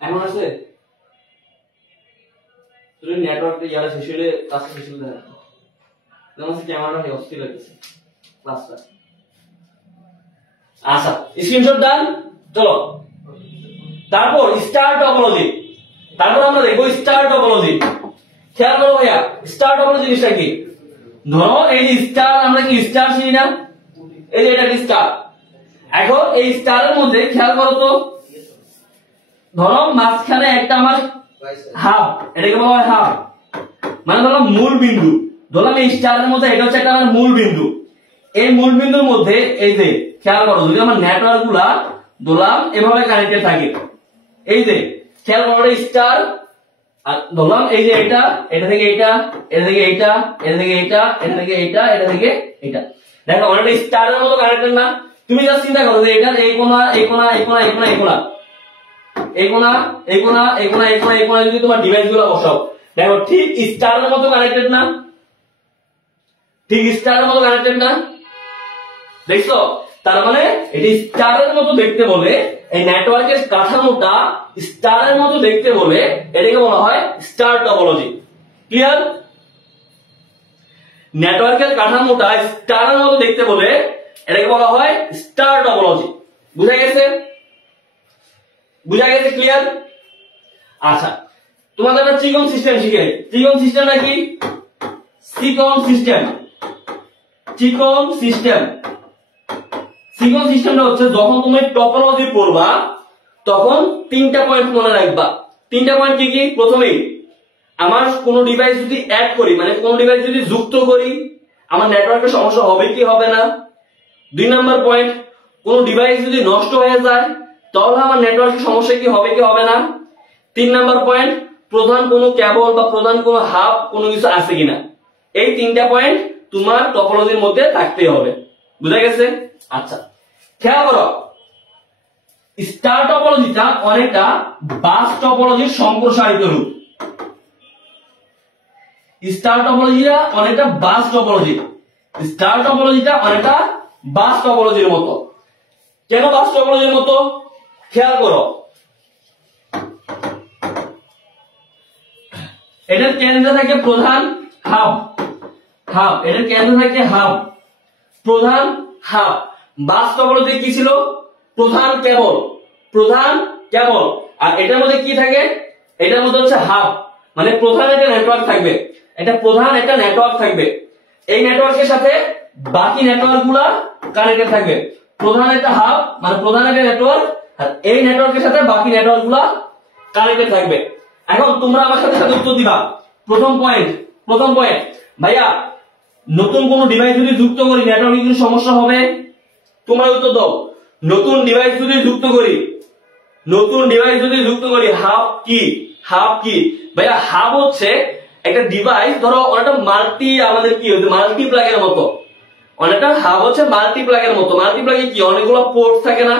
এখন আছে তুমি নেটওয়ার্কটা ইয়ারা শেষ হলে কাছে শেষ হলে দেখো যেমন ক্যামেরাটা অস্থির লাগছে ক্লাসটা। আচ্ছা স্ক্রিনশট ডান। চলো তারপর স্টার টপোলজি, তারপর আমরা দেখবো স্টার টপোলজি। খেয়াল করো ভাইয়া স্টার টপোলজি জিনিসটা কি? ধরো এই যে স্টার, আমরা কি স্টার চিনি না? এই যে এটা স্টার। এখন এই স্টারের মধ্যে খেয়াল করো তো, ধরো মাঝখানে একটা আমার হাব, এটাকে বলা হয় হাব, মানে ধরো মূল বিন্দু। ধরলাম এই স্টারের মধ্যে এটা হচ্ছে একটা আমার মূল বিন্দু। এই মূল বিন্দুর মধ্যে এই যে খেয়াল করো, যদি আমার নেটওয়ার্ক গুলা ধরলাম এভাবে কানেক্টেড থাকে, এই যে খেয়াল করো স্টার, আর ধরলাম এই যে এটা, এটা থেকে এটা, এটা থেকে এটা, এটা থেকে এটা, এটা থেকে এটা, এটা থেকে এটা। দেখো অনেকটা স্টারের মতো কানেক্টেড না? তুমি জাস্ট চিন্তা করো যে এটা এই কোণা, এই কোণা, এই কোণা, এই কোণা, এই কোণা, এই কোণা, এই কোণা, এই কোণা, এই কোণা, এই কোণা, যদি তোমার ডিভাইস গুলো বসাও, দেখো ঠিক স্টারের মতো কানেক্টেড না? ঠিক স্টারের মতো কানেক্টেড না? দেখছো? তার মানে এটি স্টারের মতো দেখতে বলে, এই নেটওয়ার্কের কাঠামোটা স্টারের মতো দেখতে বলে এটাকে বলা হয় স্টার টপোলজি। ক্লিয়ার? নেটওয়ার্কের কাঠামোটা স্টারের মতো দেখতে বলে এটাকে বলা হয় স্টার টপোলজি। বুঝা গেছে? বুঝা গেছে? ক্লিয়ার? আচ্ছা তোমাদের একটা ত্রিকোণ সিস্টেম শিখে। ত্রিকোণ সিস্টেমটা কি? ত্রিকোণ সিস্টেম, ত্রিকোণ সিস্টেম, ত্রিকোণ সিস্টেমটা হচ্ছে যখন তুমি টপোলজি পড়বা তখন তিনটা পয়েন্ট মনে রাখবা। তিনটা পয়েন্ট কি কি? প্রথমেই আমার কোন ডিভাইস যদি অ্যাড করি, মানে কোন ডিভাইস যদি যুক্ত করি, আমার নেটওয়ার্কের সমস্যা হবে কি হবে না। 2 নাম্বার পয়েন্ট, কোন ডিভাইস যদি নষ্ট হয়ে যায় তাহলে আমার নেটওয়ার্কের সমস্যা কি হবে কি হবে না। 3 নাম্বার পয়েন্ট, প্রধান কোনো কেবল বা প্রধান কোনো হাব কোনো কিছু আছে কিনা। এই তিনটা পয়েন্ট তোমার টপোলজির মধ্যে থাকতে হবে। বুঝা গেছে? আচ্ছা খেয়াল করো, স্টার টপোলজিটা অনেকটা বাস টপোলজির সম্প্রসারিত রূপ। স্টার টপোলজিটা অনেকটা বাস টপোলজি, স্টার টপোলজিটা অনেকটা বাস টপোলজির মতো। কেন বাস টপোলজির মতো? খেয়াল করো, এটার কেন্দ্রে থাকে প্রধান হাব, হাব, এটার কেন্দ্রে থাকে হাব, প্রধান হাব। বাস টপোলজি কি ছিল? প্রধান কেবল, প্রধান কেবল। আর এটার মধ্যে কি থাকে? এটার মধ্যে হচ্ছে হাব, মানে প্রধান একটা নেটওয়ার্ক থাকবে, এটা প্রধান একটা নেটওয়ার্ক থাকবে। এই নেটওয়ার্কের সাথে বাকি নেটওয়ার্ক গুলা কানেক্টেড থাকবে। প্রধান একটা হাব মানে প্রধান একটা নেটওয়ার্ক, আর এই নেটওয়ার্কের সাথে বাকি নেটওয়ার্ক গুলা কানেক্টেড থাকবে। এখন তোমরা আমার সাথে সাথে উত্তর দিবা। প্রথম পয়েন্ট, প্রথম পয়েন্ট, ভাইয়া নতুন কোন ডিভাইস যদি যুক্ত করি নেটওয়ার্কে কিছু সমস্যা হবে? তোমরা উত্তর দাও। নতুন ডিভাইস যদি যুক্ত করি, নতুন ডিভাইস যদি যুক্ত করি, হাব কি? হাব কি ভাইয়া? হাব হচ্ছে একটা ডিভাইস, ধরো অনেকটা মাল্টি, আমাদের কি হচ্ছে মাল্টিপ্লাগের মতো, অনেকটা হাব হচ্ছে মাল্টিপ্লাগের মতো। মাল্টিপ্লাগে কি অনেকগুলো পোর্ট থাকে না?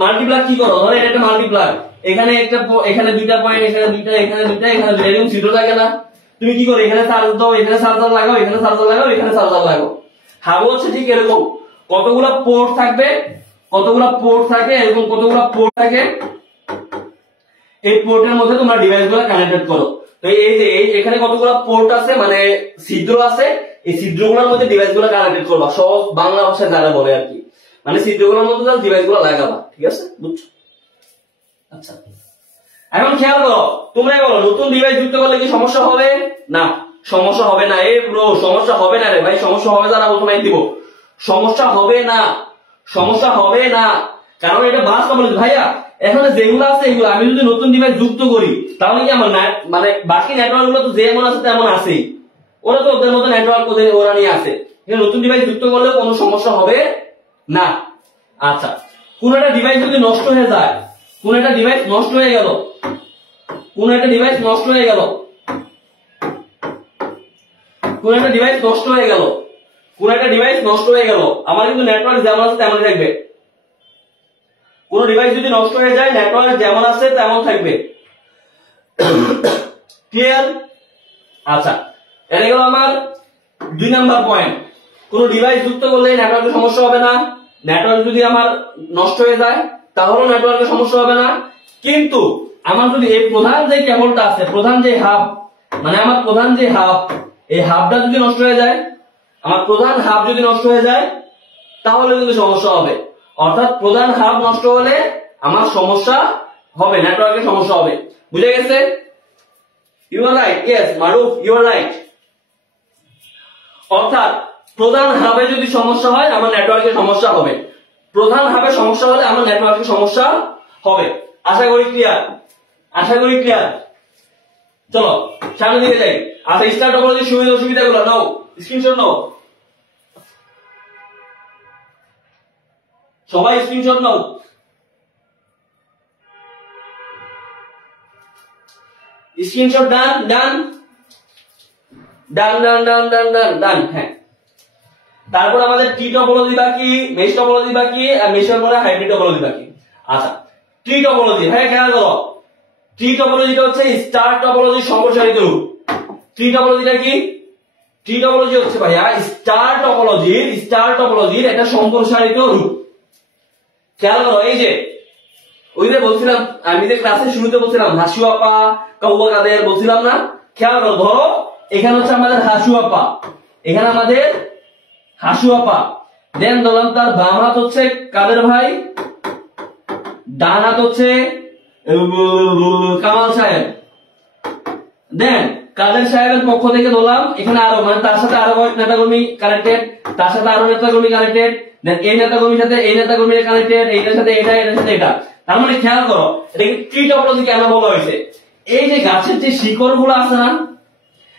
মাল্টিপ্লাগ কি করো, ধরো এটা একটা মাল্টিপ্লাগ, এখানে একটা, এখানে দুইটা পয়েন্ট, এখানে দুইটা, এখানে দুইটা, এখানে দুইটা, এরকম ছিদ্র থাকে না? তুমি কি করো, এখানে চার্জার দাও, এখানে চার্জার লাগাও, এখানে চার্জার লাগাও, এখানে চার্জার লাগাও। হাব হচ্ছে ঠিক এরকম, কতগুলো পোর্ট থাকবে, কতগুলো পোর্ট থাকে, এরকম কতগুলো পোর্ট থাকে, এই পোর্টের মধ্যে তোমরা ডিভাইসগুলো কানেক্টেড করো। তো এই যে এখানে কতগুলো পোর্ট আছে, মানে ছিদ্র আছে, এই ছিদ্রগুলোর মধ্যে ডিভাইসগুলো কানেক্টেড করবা, সহজ বাংলা ভাষায় যারা বলে আর কি, মানে ছিদ্রগুলোর মধ্যে ডিভাইসগুলো লাগাবা, ঠিক আছে? বুঝছো? আচ্ছা, এখন খেয়াল করো, তোমরাই বলো, নতুন ডিভাইস যুক্ত করলে কি সমস্যা হবে? না, সমস্যা হবে না। এই ব্রো, সমস্যা হবে না রে ভাই, সমস্যা হবে যারা বলতো মাইক দিব, সমস্যা হবে না, সমস্যা হবে না, কারণ এটা বাস্তব বলে ভাইয়া। এখানে যেগুলো আছে এগুলো আমি যদি নতুন ডিভাইস যুক্ত করি, তাহলে কি আমার মানে বাকি নেটওয়ার্ক গুলো তো যেমন আছে তেমন আছেই, ওরা তো ওদের মতো নেটওয়ার্ক ওরা নিয়ে আছে, নতুন ডিভাইস যুক্ত করলে কোনো সমস্যা হবে না। আচ্ছা, কোন একটা ডিভাইস যদি নষ্ট হয়ে যায়, কোন একটা ডিভাইস নষ্ট হয়ে গেল, কোন একটা ডিভাইস নষ্ট হয়ে গেল, কোন একটা ডিভাইস নষ্ট হয়ে গেল, কোন একটা ডিভাইস নষ্ট হয়ে গেল, আমার কিন্তু নেটওয়ার্ক যেমন আছে তেমন থাকবে। কোন ডিভাইস যদি নষ্ট হয়ে যায়, নেটওয়ার্ক যেমন আছে তেমন থাকবে। ক্লিয়ার? আচ্ছা, এটা গেল আমার 2 নাম্বার পয়েন্ট। কোন ডিভাইস যুক্ত করলে নেটওয়ার্কের সমস্যা হবে না। নেটওয়ার্ক যদি আমার নষ্ট হয়ে যায় তাহলেও নেটওয়ার্কের সমস্যা হবে না। কিন্তু আমার যদি এই প্রধান যে কেবলটা আছে, প্রধান যে হাব, মানে আমার প্রধান যে হাব, এই হাবটা যদি নষ্ট হয়ে যায়, আমার প্রধান হাব যদি নষ্ট হয়ে যায়, তাহলে কিন্তু সমস্যা হবে। অর্থাৎ প্রধান হাব নষ্ট হলে আমার সমস্যা হবে, নেটওয়ার্কের সমস্যা হবে। বুঝে গেছে? You are right. Yes Maruf, you are right. অর্থাৎ প্রধান হাবে যদি সমস্যা হয়, আমার নেটওয়ার্কের সমস্যা হবে। প্রধান হাবে সমস্যা হলে আমার নেটওয়ার্কের সমস্যা হবে। আশা করি ক্লিয়ার, আশা করি ক্লিয়ার। চলো সামনে দিকে যাই। আচ্ছা, স্টার টপোলজির সুবিধা অসুবিধাগুলো নাও, স্ক্রিনশট নাও, সবাই স্ক্রিনশট নাও। স্ক্রিনশট ডান, ডান, ডান, ডান, ডান, ডান, ডান, ডান। হ্যাঁ, তারপর আমাদের টি টপোলজি বাকি, মেশ টপোলজি বাকি, আর মেশের পরে হাইব্রিড টপোলজি বাকি। আচ্ছা, টি টপোলজি, হ্যাঁ খেয়াল করো, টি টপোলজিটা হচ্ছে স্টার টপোলজির সম্প্রসারিত রূপ। টি টপোলজিটা কি? টি টপোলজি হচ্ছে ভাইয়া স্টার টপোলজির একটা সম্প্রসারিত রূপ। খেয়াল করো, এই যে ওই যে বলছিলাম, আমি যে ক্লাসের শুরুতে বলছিলাম হাসু আপা, কাউয়া কাদের বলছিলাম না? খেয়াল করো, ধরো এখানে হচ্ছে আমাদের হাসু আপা, এখানে আমাদের হাসু আপা, দেন ধরলাম তার বাম হাত হচ্ছে কাদের ভাই, ডান হাত হচ্ছে কামাল সাহেব, দেন কাদের সাহেবের পক্ষ থেকে ধরলাম এখানে আরো, মানে তার সাথে আরো নেতাকর্মী কানেক্টেড, তার সাথে আরো নেতাকর্মী কানেক্টেড, দেন এই নেতাকর্মীর সাথে এই নেতাকর্মী কানেক্টেড, এইটার সাথে এটা, এটার সাথে এটা। তার মানে খেয়াল করো, এটাকে ট্রি টপোলজি কেন বলা হয়েছে? এই যে গাছের যে শিকড় গুলো আছে না,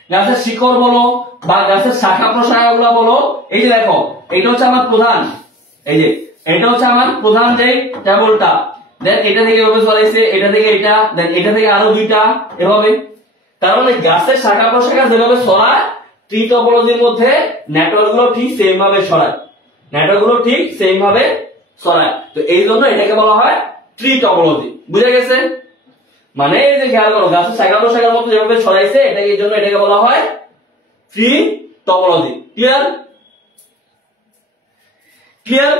গাছের শিকড় বলো বা গাছের শাখা প্রশাখা গুলা বলো, এই যে দেখো, এটা হচ্ছে আমার প্রধান, এই যে এটা হচ্ছে আমার প্রধান যে কেবলটা, দেন এটা থেকে এভাবে চলাইছে, এটা থেকে এটা, দেন এটা থেকে আরো দুইটা, এভাবে। তার মানে গাছের শাখা প্রশাখা যেভাবে ছড়ায়, ট্রি টপোলজির মধ্যে নেটওয়ার্ক গুলো ঠিক সেম ভাবে ছড়ায়, নেটওয়ার্ক গুলো ঠিক সেম ভাবে ছড়ায়। তো এই জন্য এটাকে বলা হয় ট্রি টপোলজি। বুঝে গেছে? মানে এই যে খেয়াল করো, গাছের শাখা প্রশাখার মতো যেভাবে ছড়াইছে, এটাকে এই জন্য এটাকে বলা হয় ট্রি টপোলজি। ক্লিয়ার? ক্লিয়ার?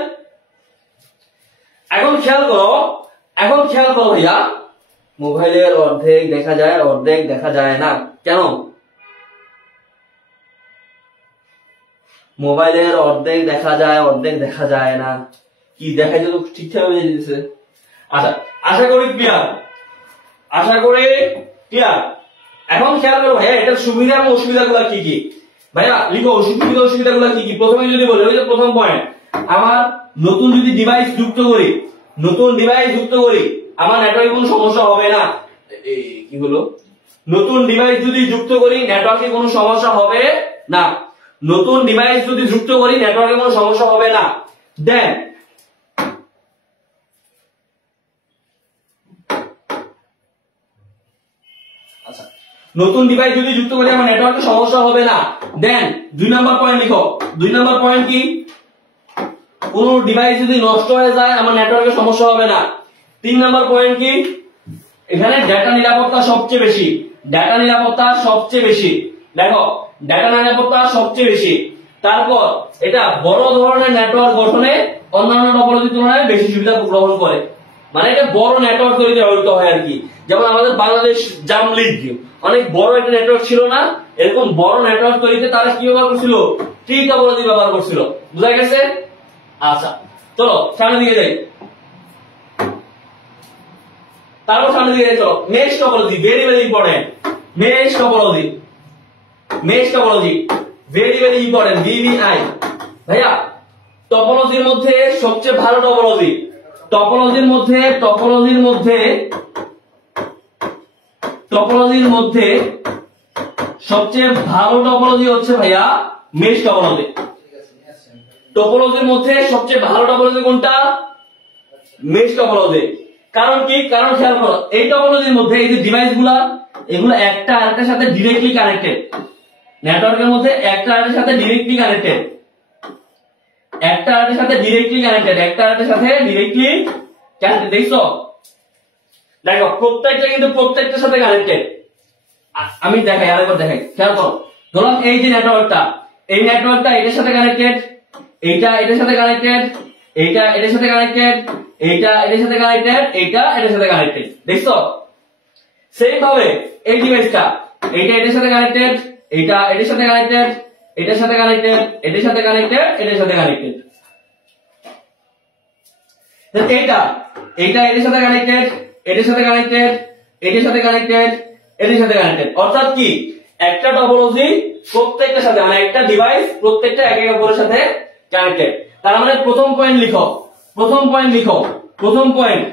এখন খেয়াল করো, এখন খেয়াল করো ভাইয়া, মোবাইলের অর্ধেক দেখা যায়, অর্ধেক দেখা যায় না কেন? মোবাইলের অর্ধেক দেখা যায়, অর্ধেক দেখা যায় না, কি দেখা যায়? ঠিকঠাক হয়ে যেতেছে। আচ্ছা, আশা করি ক্লিয়ার, আশা করি ক্লিয়ার। এখন খেয়াল করো ভাইয়া, এটার সুবিধা এবং অসুবিধা গুলা কি কি? ভাইয়া লিখো, সুবিধা অসুবিধা গুলা কি কি। প্রথমে যদি বলি, ওই যে প্রথম পয়েন্ট, আমার নতুন যদি ডিভাইস যুক্ত করি, নতুন ডিভাইস যুক্ত করি, আমার নেটওয়ার্কে কোনো সমস্যা হবে না। কি হলো? নতুন ডিভাইস যদি যুক্ত করি, নেটওয়ার্কে কোনো সমস্যা হবে না। নতুন ডিভাইস যদি যুক্ত করি, নেটওয়ার্কে কোনো সমস্যা হবে না। দেন নতুন ডিভাইস যদি যুক্ত করি আমার নেটওয়ার্কে সমস্যা হবে না। দেন 2 নাম্বার পয়েন্ট লিখো। 2 নাম্বার পয়েন্ট কি? কোন ডিভাইস যদি নষ্ট হয়ে যায় আমার নেটওয়ার্কে সমস্যা হবে না। 3 নাম্বার পয়েন্ট কি? এখানে ডাটা নিরাপত্তা সবচেয়ে বেশি। ডাটা নিরাপত্তা সবচেয়ে বেশি। দেখো ডাটা নিরাপত্তা সবচেয়ে বেশি। তারপর এটা বড় ধরনের নেটওয়ার্ক গঠনে অন্যান্য টপোলজির তুলনায় বেশি সুবিধা গ্রহণ করে। মানে এটা বড় নেটওয়ার্ক তৈরিতে ব্যবহৃত হয় আর কি। যেমন আমাদের বাংলাদেশ জামলিগ অনেক বড় একটা নেটওয়ার্ক ছিল না, এরকম বড় নেটওয়ার্ক তৈরিতে তারা কি ব্যবহার করছিল? ট্রি টপোলজি ব্যবহার করছিল। বুঝা গেছে? আচ্ছা চলো সামনে দিকে যাই। তারপর সামনে দিকে যাই, চলো mesh topology, very very important. Mesh topology, mesh topology very very important. VVI ভাইয়া টপোলজির মধ্যে সবচেয়ে ভালো টপোলজি, টপোলজির মধ্যে সবচেয়ে ভালো টপোলজি হচ্ছে ভাইয়া মেশ টপোলজি। টপোলজির মধ্যে সবচেয়ে ভালো টপোলজি কোনটা? Mesh topology. কারণ কি? কারণ খেয়াল করো, এই টপোলজির মধ্যে এই যে ডিভাইস গুলা এগুলো একটা আরেকটার সাথে ডিরেক্টলি কানেক্টেড। নেটওয়ার্কের মধ্যে একটা আরেকটার সাথে ডিরেক্টলি কানেক্টেড, একটা আরেকটার সাথে ডিরেক্টলি কানেক্টেড, একটা আরেকটার সাথে ডিরেক্টলি কানেক্টেড। দেখছো? দেখো প্রত্যেকটা কিন্তু প্রত্যেকটার সাথে কানেক্টেড। আমি দেখাই, আরেকবার দেখাই, খেয়াল করো। ধরলাম এই যে নেটওয়ার্কটা, এই নেটওয়ার্কটা এটার সাথে কানেক্টেড, এইটা এটার সাথে কানেক্টেড, এইটা এটার সাথে কানেক্টেড, এইটা এটার সাথে কানেক্টেড, এইটা এটার সাথে কানেক্টেড। দেখছো? সেম ভাবে এই ডিভাইসটা এইটা এটার সাথে কানেক্টেড, এইটা এটার সাথে কানেক্টেড, এটার সাথে কানেক্টেড, এটার সাথে কানেক্টেড, এটার সাথে কানেক্টেড। এইটা এইটা এটার সাথে কানেক্টেড, এটার সাথে কানেক্টেড, এটার সাথে কানেক্টেড, এটার সাথে কানেক্টেড। অর্থাৎ কি? একটা টপোলজি প্রত্যেকটার সাথে, মানে একটা ডিভাইস প্রত্যেকটা একে অপরের সাথে কানেক্টেড। তার মানে প্রথম পয়েন্ট লিখো, প্রথম পয়েন্ট লিখো, প্রথম পয়েন্ট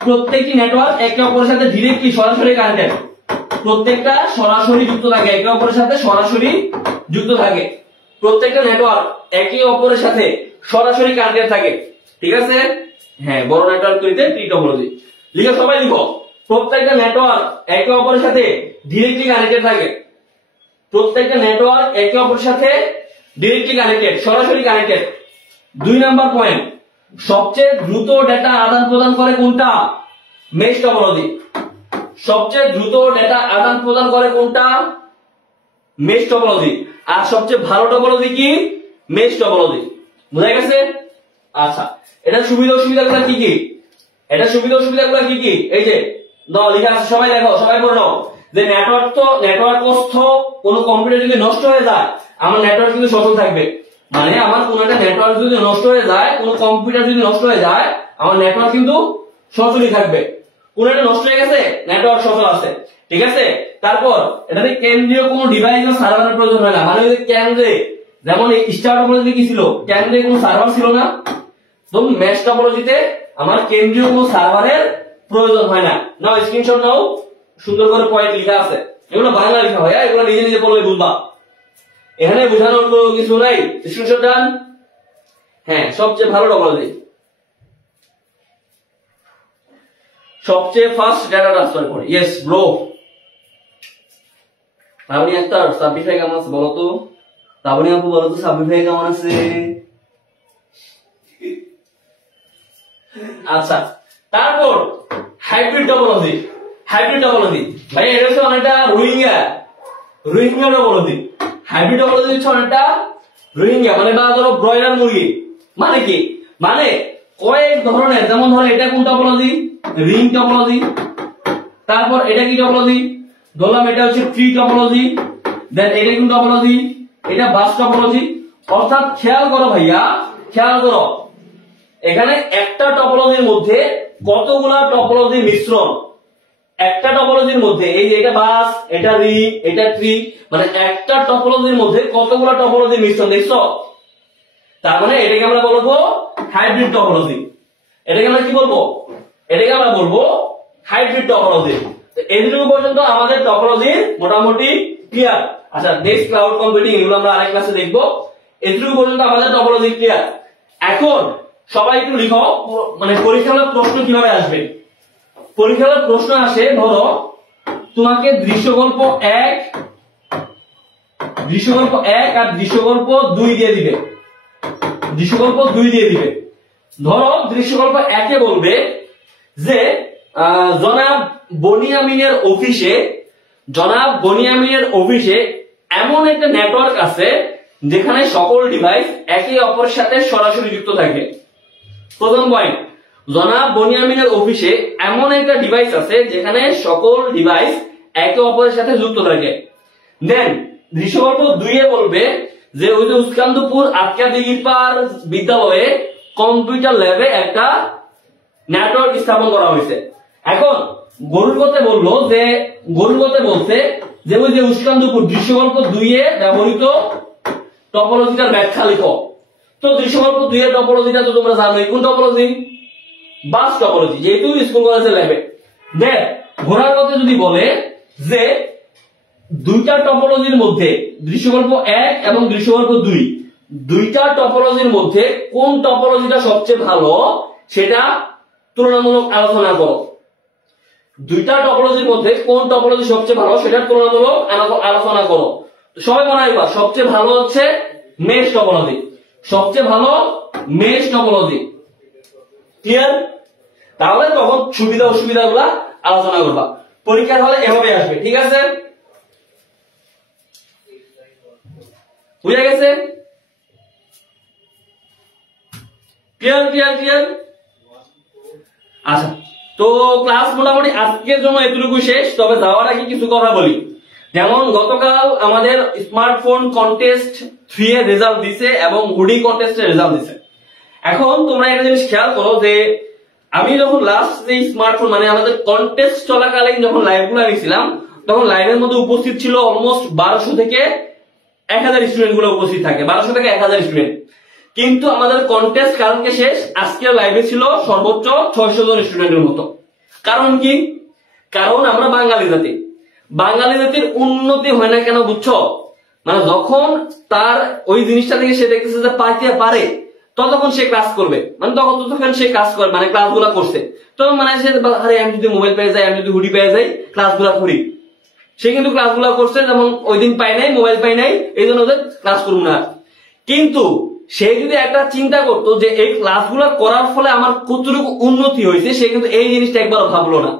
প্রত্যেকটি নেটওয়ার্ক একে অপরের সাথে ডিরেক্টলি সরাসরি কানেক্টেড। প্রত্যেকটা সরাসরি যুক্ত থাকে, একে অপরের সাথে সরাসরি যুক্ত থাকে। প্রত্যেকটা নেটওয়ার্ক একে অপরের সাথে সরাসরি কানেক্টেড থাকে। ঠিক আছে? হ্যাঁ, বড় নেটওয়ার্ক তৈরিতে ট্রি টপোলজি লিখো, সবাই লিখো। প্রত্যেকটা নেটওয়ার্ক একে অপরের সাথে ডিরেক্টলি কানেক্টেড থাকে। প্রত্যেকটা নেটওয়ার্ক একে অপরের সাথে ডিরেক্টলি কানেক্টেড, সরাসরি কানেক্টেড। 2 নাম্বার পয়েন্ট, সবচেয়ে দ্রুত ডেটা আদান প্রদান করে কোনটা? Mesh topology. সবচেয়ে দ্রুত ডেটা আদান প্রদান করে কোনটা? Mesh topology. আর সবচেয়ে ভালো টপোলজি কি? Mesh topology. বুঝা গেছে? আচ্ছা, এটা সুবিধা অসুবিধাগুলো কি কি? এটা সুবিধা অসুবিধাগুলো কি কি? এই যে নাও লেখা আছে, সবাই দেখো, সবাই পড়ে নাও। যে নেটওয়ার্কস্থ কোন কম্পিউটার যদি নষ্ট হয়ে যায় আমার নেটওয়ার্ক কিন্তু সচল থাকবে। মানে আমার কোন একটা নেটওয়ার্ক যদি নষ্ট হয়ে যায়, কোন কম্পিউটার যদি নষ্ট হয়ে যায় আমার নেটওয়ার্ক কিন্তু সচলই থাকবে। কোন একটা নষ্ট হয়ে গেছে, নেটওয়ার্ক সচল আছে। ঠিক আছে? তারপর এটাতে কেন্দ্রীয় কোনো ডিভাইস বা সার্ভারের প্রয়োজন হয় না। মানে ওই কেন্দ্রে, যেমন এই স্টার টপোলজি কি ছিল? কেন্দ্রে কোনো সার্ভার ছিল না। তো মেশ টপোলজিতে আমার কেন্দ্রীয় কোনো সার্ভারের প্রয়োজন হয় না। নাও স্ক্রিনশট নাও, সুন্দর করে পয়েন্ট লেখা আছে। এগুলো বাংলা লেখা হয়, এগুলো নিজে নিজে পড়লে বুঝবা। এখানে বোঝানোর কিছু নাই। Screenshot done. হ্যাঁ, সবচেয়ে ভালো টপোলজি, সবচেয়ে ফাস্ট ডেটা ট্রান্সফার করে। Yes bro. তাবনি আক্তার, সাব্বির ভাই কেমন আছে বলো তো? তাবনি আপু বলো তো, সাব্বির ভাই কেমন আছে? আচ্ছা, তারপর হাইব্রিড টপোলজি। হাইব্রিড টপোলজি ভাই এটা হচ্ছে অনেকটা রোহিঙ্গা টপোলজি। হাইব্রিড টপোলজি হচ্ছে অনেকটা রোহিঙ্গা, মানে বা ধরো ব্রয়লার মুরগি। মানে কি? মানে কয়েক ধরনের, যেমন ধরো এটা কোন টপোলজি? Ring topology. তারপর এটা কি টপোলজি? ধরলাম এটা হচ্ছে ট্রি টপোলজি। দেন এটা কোন টপোলজি? এটা বাস টপোলজি। অর্থাৎ খেয়াল করো ভাইয়া, খেয়াল করো, এখানে একটা টপোলজির মধ্যে কতগুলা টপোলজির মিশ্রণ। একটা টপোলজির মধ্যে, এই যে এটা বাস, এটা রিং, এটা ট্রি, মানে একটা টপোলজির মধ্যে কতগুলা টপোলজির মিশ্রণ। দেখছো? তার মানে এটাকে আমরা বলবো হাইব্রিড টপোলজি। এটাকে আমরা কি বলবো? এটাকে আমরা বলবো হাইব্রিড টপোলজি। এইটুকু পর্যন্ত আমাদের টপোলজি মোটামুটি ক্লিয়ার। আচ্ছা, নেক্সট ক্লাউড কম্পিউটিং এগুলো আমরা আরেক ক্লাসে দেখবো। এইটুকু পর্যন্ত আমাদের টপোলজি ক্লিয়ার। এখন সবাই একটু লিখো, মানে পরীক্ষার প্রশ্ন কিভাবে আসবে। পরীক্ষার প্রশ্ন আসে, ধরো তোমাকে দৃশ্যকল্প 1 আর দৃশ্যকল্প 2 দিয়ে দিবে। দৃশ্যকল্প 2 দিয়ে দিবে। ধরো দৃশ্যকল্প 1 এ বলবে যে জনাব বনিয়ামিনের অফিসে এমন একটা নেটওয়ার্ক আছে যেখানে সকল ডিভাইস একে অপরের সাথে সরাসরি যুক্ত থাকে। প্রথম পয়েন্ট, জনাব বনিয়ামিনের অফিসে এমন একটা ডিভাইস আছে যেখানে সকল ডিভাইস একে অপরের সাথে যুক্ত থাকে। দেন দৃশ্যকল্প 2 এ বলবে যে ওই যে উস্কান্দপুর আটকা দিঘির পার বিদ্যালয়ে কম্পিউটার ল্যাবে একটা নেটওয়ার্ক স্থাপন করা হয়েছে। এখন গরুর কথা বলছে যে ওই যে উস্কান্দপুর দৃশ্যকল্প 2 এ ব্যবহৃত টপোলজিটার ব্যাখ্যা লিখো। তো দৃশ্যকল্প 2 এর টপোলজিটা তো তোমরা জানোই, কোন টপোলজি? বাস টপোলজি, যেহেতু স্কুল কলেজে ল্যাবে। দেখ ঘোড়ার কথা যদি বলে যে দুইটা টপোলজির মধ্যে দৃশ্যকল্প 1 এবং দৃশ্যকল্প 2 দুইটা টপোলজির মধ্যে কোন টপোলজিটা সবচেয়ে ভালো সেটা তুলনামূলক আলোচনা করো। দুইটা টপোলজির মধ্যে কোন টপোলজি সবচেয়ে ভালো সেটা তুলনামূলক আলোচনা করো। সবাই মনে রাখবা সবচেয়ে ভালো হচ্ছে মেশ টপোলজি, সবচেয়ে ভালো মেশ টপোলজি। ক্লিয়ার? তাহলে তখন সুবিধা অসুবিধা গুলা আলোচনা করবা। পরীক্ষার হলে এভাবে আসবে, ঠিক আছে? বুঝা গেছে? ক্লিয়ার? আচ্ছা, তো ক্লাস মোটামুটি আজকের জন্য এতটুকু শেষ। তবে যাওয়ার আগে কিছু কথা বলি। যেমন গতকাল আমাদের স্মার্টফোন কন্টেস্ট 3 এর রেজাল্ট দিছে এবং হুডি কন্টেস্টের রেজাল্ট দিছে। এখন তোমরা একটা জিনিস খেয়াল করো যে আমি যখন লাস্ট যে স্মার্টফোন মানে আমাদের কন্টেস্ট চলাকালীন যখন লাইভগুলো নিয়েছিলাম তখন লাইভের মধ্যে উপস্থিত ছিল অলমোস্ট 1200 থেকে 1000 স্টুডেন্ট গুলো উপস্থিত থাকে, 1200 থেকে 1000 স্টুডেন্ট। কিন্তু আমাদের কন্টেস্ট কালকে শেষ, আজকের লাইভে ছিল সর্বোচ্চ 600 জন স্টুডেন্টের মতো। কারণ কি? কারণ আমরা বাঙালি জাতির উন্নতি হয় না কেন বুঝছো? মানে যখন তার ওই জিনিসটা থেকে সে দেখতেছে যে পাইতে পারে তখন সে ক্লাস করবে, মানে তখন সে কাজ করে, মানে ক্লাসগুলো করছে তখন মানে সে আরে আমি যদি মোবাইল পেয়ে যাই, আমি যদি হুডি পেয়ে যাই, ক্লাসগুলো করি। সে কিন্তু ক্লাসগুলো করছে, যেমন ওই দিন পাই নাই, মোবাইল পাই নাই, এই জন্য ওদের ক্লাস করবো না। কিন্তু সে যদি একটা চিন্তা করতো যে এই ক্লাসগুলো করার ফলে আমার কতটুকু উন্নতি হয়েছে, সে কিন্তু এই জিনিসটা একবার ভাবলো না।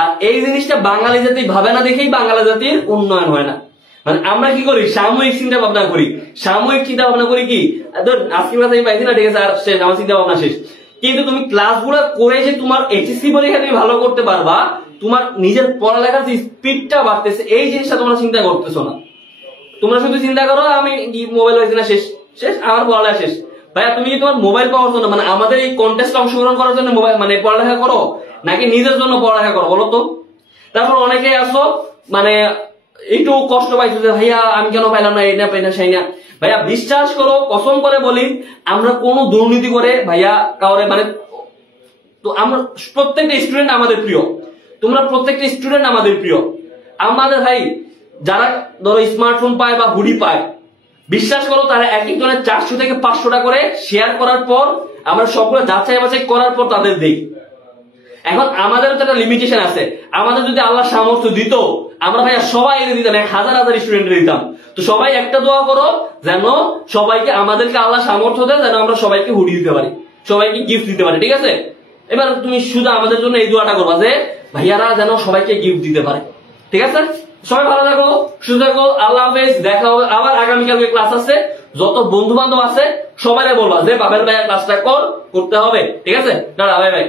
আর এই জিনিসটা বাঙালি জাতি ভাবে না দেখেই বাঙালি জাতির উন্নয়ন হয় না। মানে আমরা কি করি? সাময়িক চিন্তা ভাবনা করি কি আজকে আমি পাইছি না, ঠিক আছে, আর শেষ, আমার চিন্তা ভাবনা শেষ। কিন্তু তুমি ক্লাসগুলো করে যে তোমার এইচএসসি পরীক্ষা তুমি ভালো করতে পারবা, তোমার নিজের পড়ালেখার যে স্পিডটা বাড়তেছে, এই জিনিসটা তোমরা চিন্তা করতেছো না। তোমরা শুধু চিন্তা করো আমি মোবাইল পাইছি না, শেষ আমার পড়ালেখা শেষ। ভাইয়া তুমি কি তোমার মোবাইল পাওয়ার জন্য মানে আমাদের এই কন্টেস্টে অংশগ্রহণ করার জন্য মোবাইল মানে পড়ালেখা করো, নাকি নিজের জন্য পড়ালেখা করো বলো তো? তারপর অনেকে আসো মানে একটু কষ্ট পাইছো যে ভাইয়া আমি কেন পাইলাম না, এটা পাই না সেই না। ভাইয়া বিশ্বাস করো, কসম করে বলি, আমরা কোনো দুর্নীতি করে ভাইয়া কাউরে মানে, তো আমরা প্রত্যেকটা স্টুডেন্ট আমাদের প্রিয়, তোমরা প্রত্যেকটা স্টুডেন্ট আমাদের প্রিয়। আমাদের ভাই যারা ধরো স্মার্টফোন পায় বা হুডি পায়, বিশ্বাস করো তারা এক একজনের 400 থেকে 500 টাকা করে শেয়ার করার পর আমরা সবগুলো যাচাই বাছাই করার পর তাদের দেই। এখন আমাদের তো একটা লিমিটেশন আছে, আমাদের যদি আল্লাহ সামর্থ্য দিত আমরা ভাইয়া সবাই এনে দিতাম, 1000 স্টুডেন্ট দিতাম। তো সবাই একটা দোয়া করো যেন সবাইকে, আমাদেরকে আল্লাহ সামর্থ্য দেয় যেন আমরা সবাইকে হুডি দিতে পারি, সবাইকে গিফট দিতে পারি, ঠিক আছে? এবার তুমি শুধু আমাদের জন্য এই দোয়াটা করবা যে ভাইয়ারা যেন সবাইকে গিফট দিতে পারে, ঠিক আছে? সবাই ভালো থাকো, সুস্থ থাকো, আল্লাহ হাফেজ। দেখা হবে আবার আগামীকালকে ক্লাস আছে। যত বন্ধু বান্ধব আছে সবাই বলবা যে বাবেল ভাইয়া ক্লাসটা করতে হবে, ঠিক আছে? Tata, bye bye.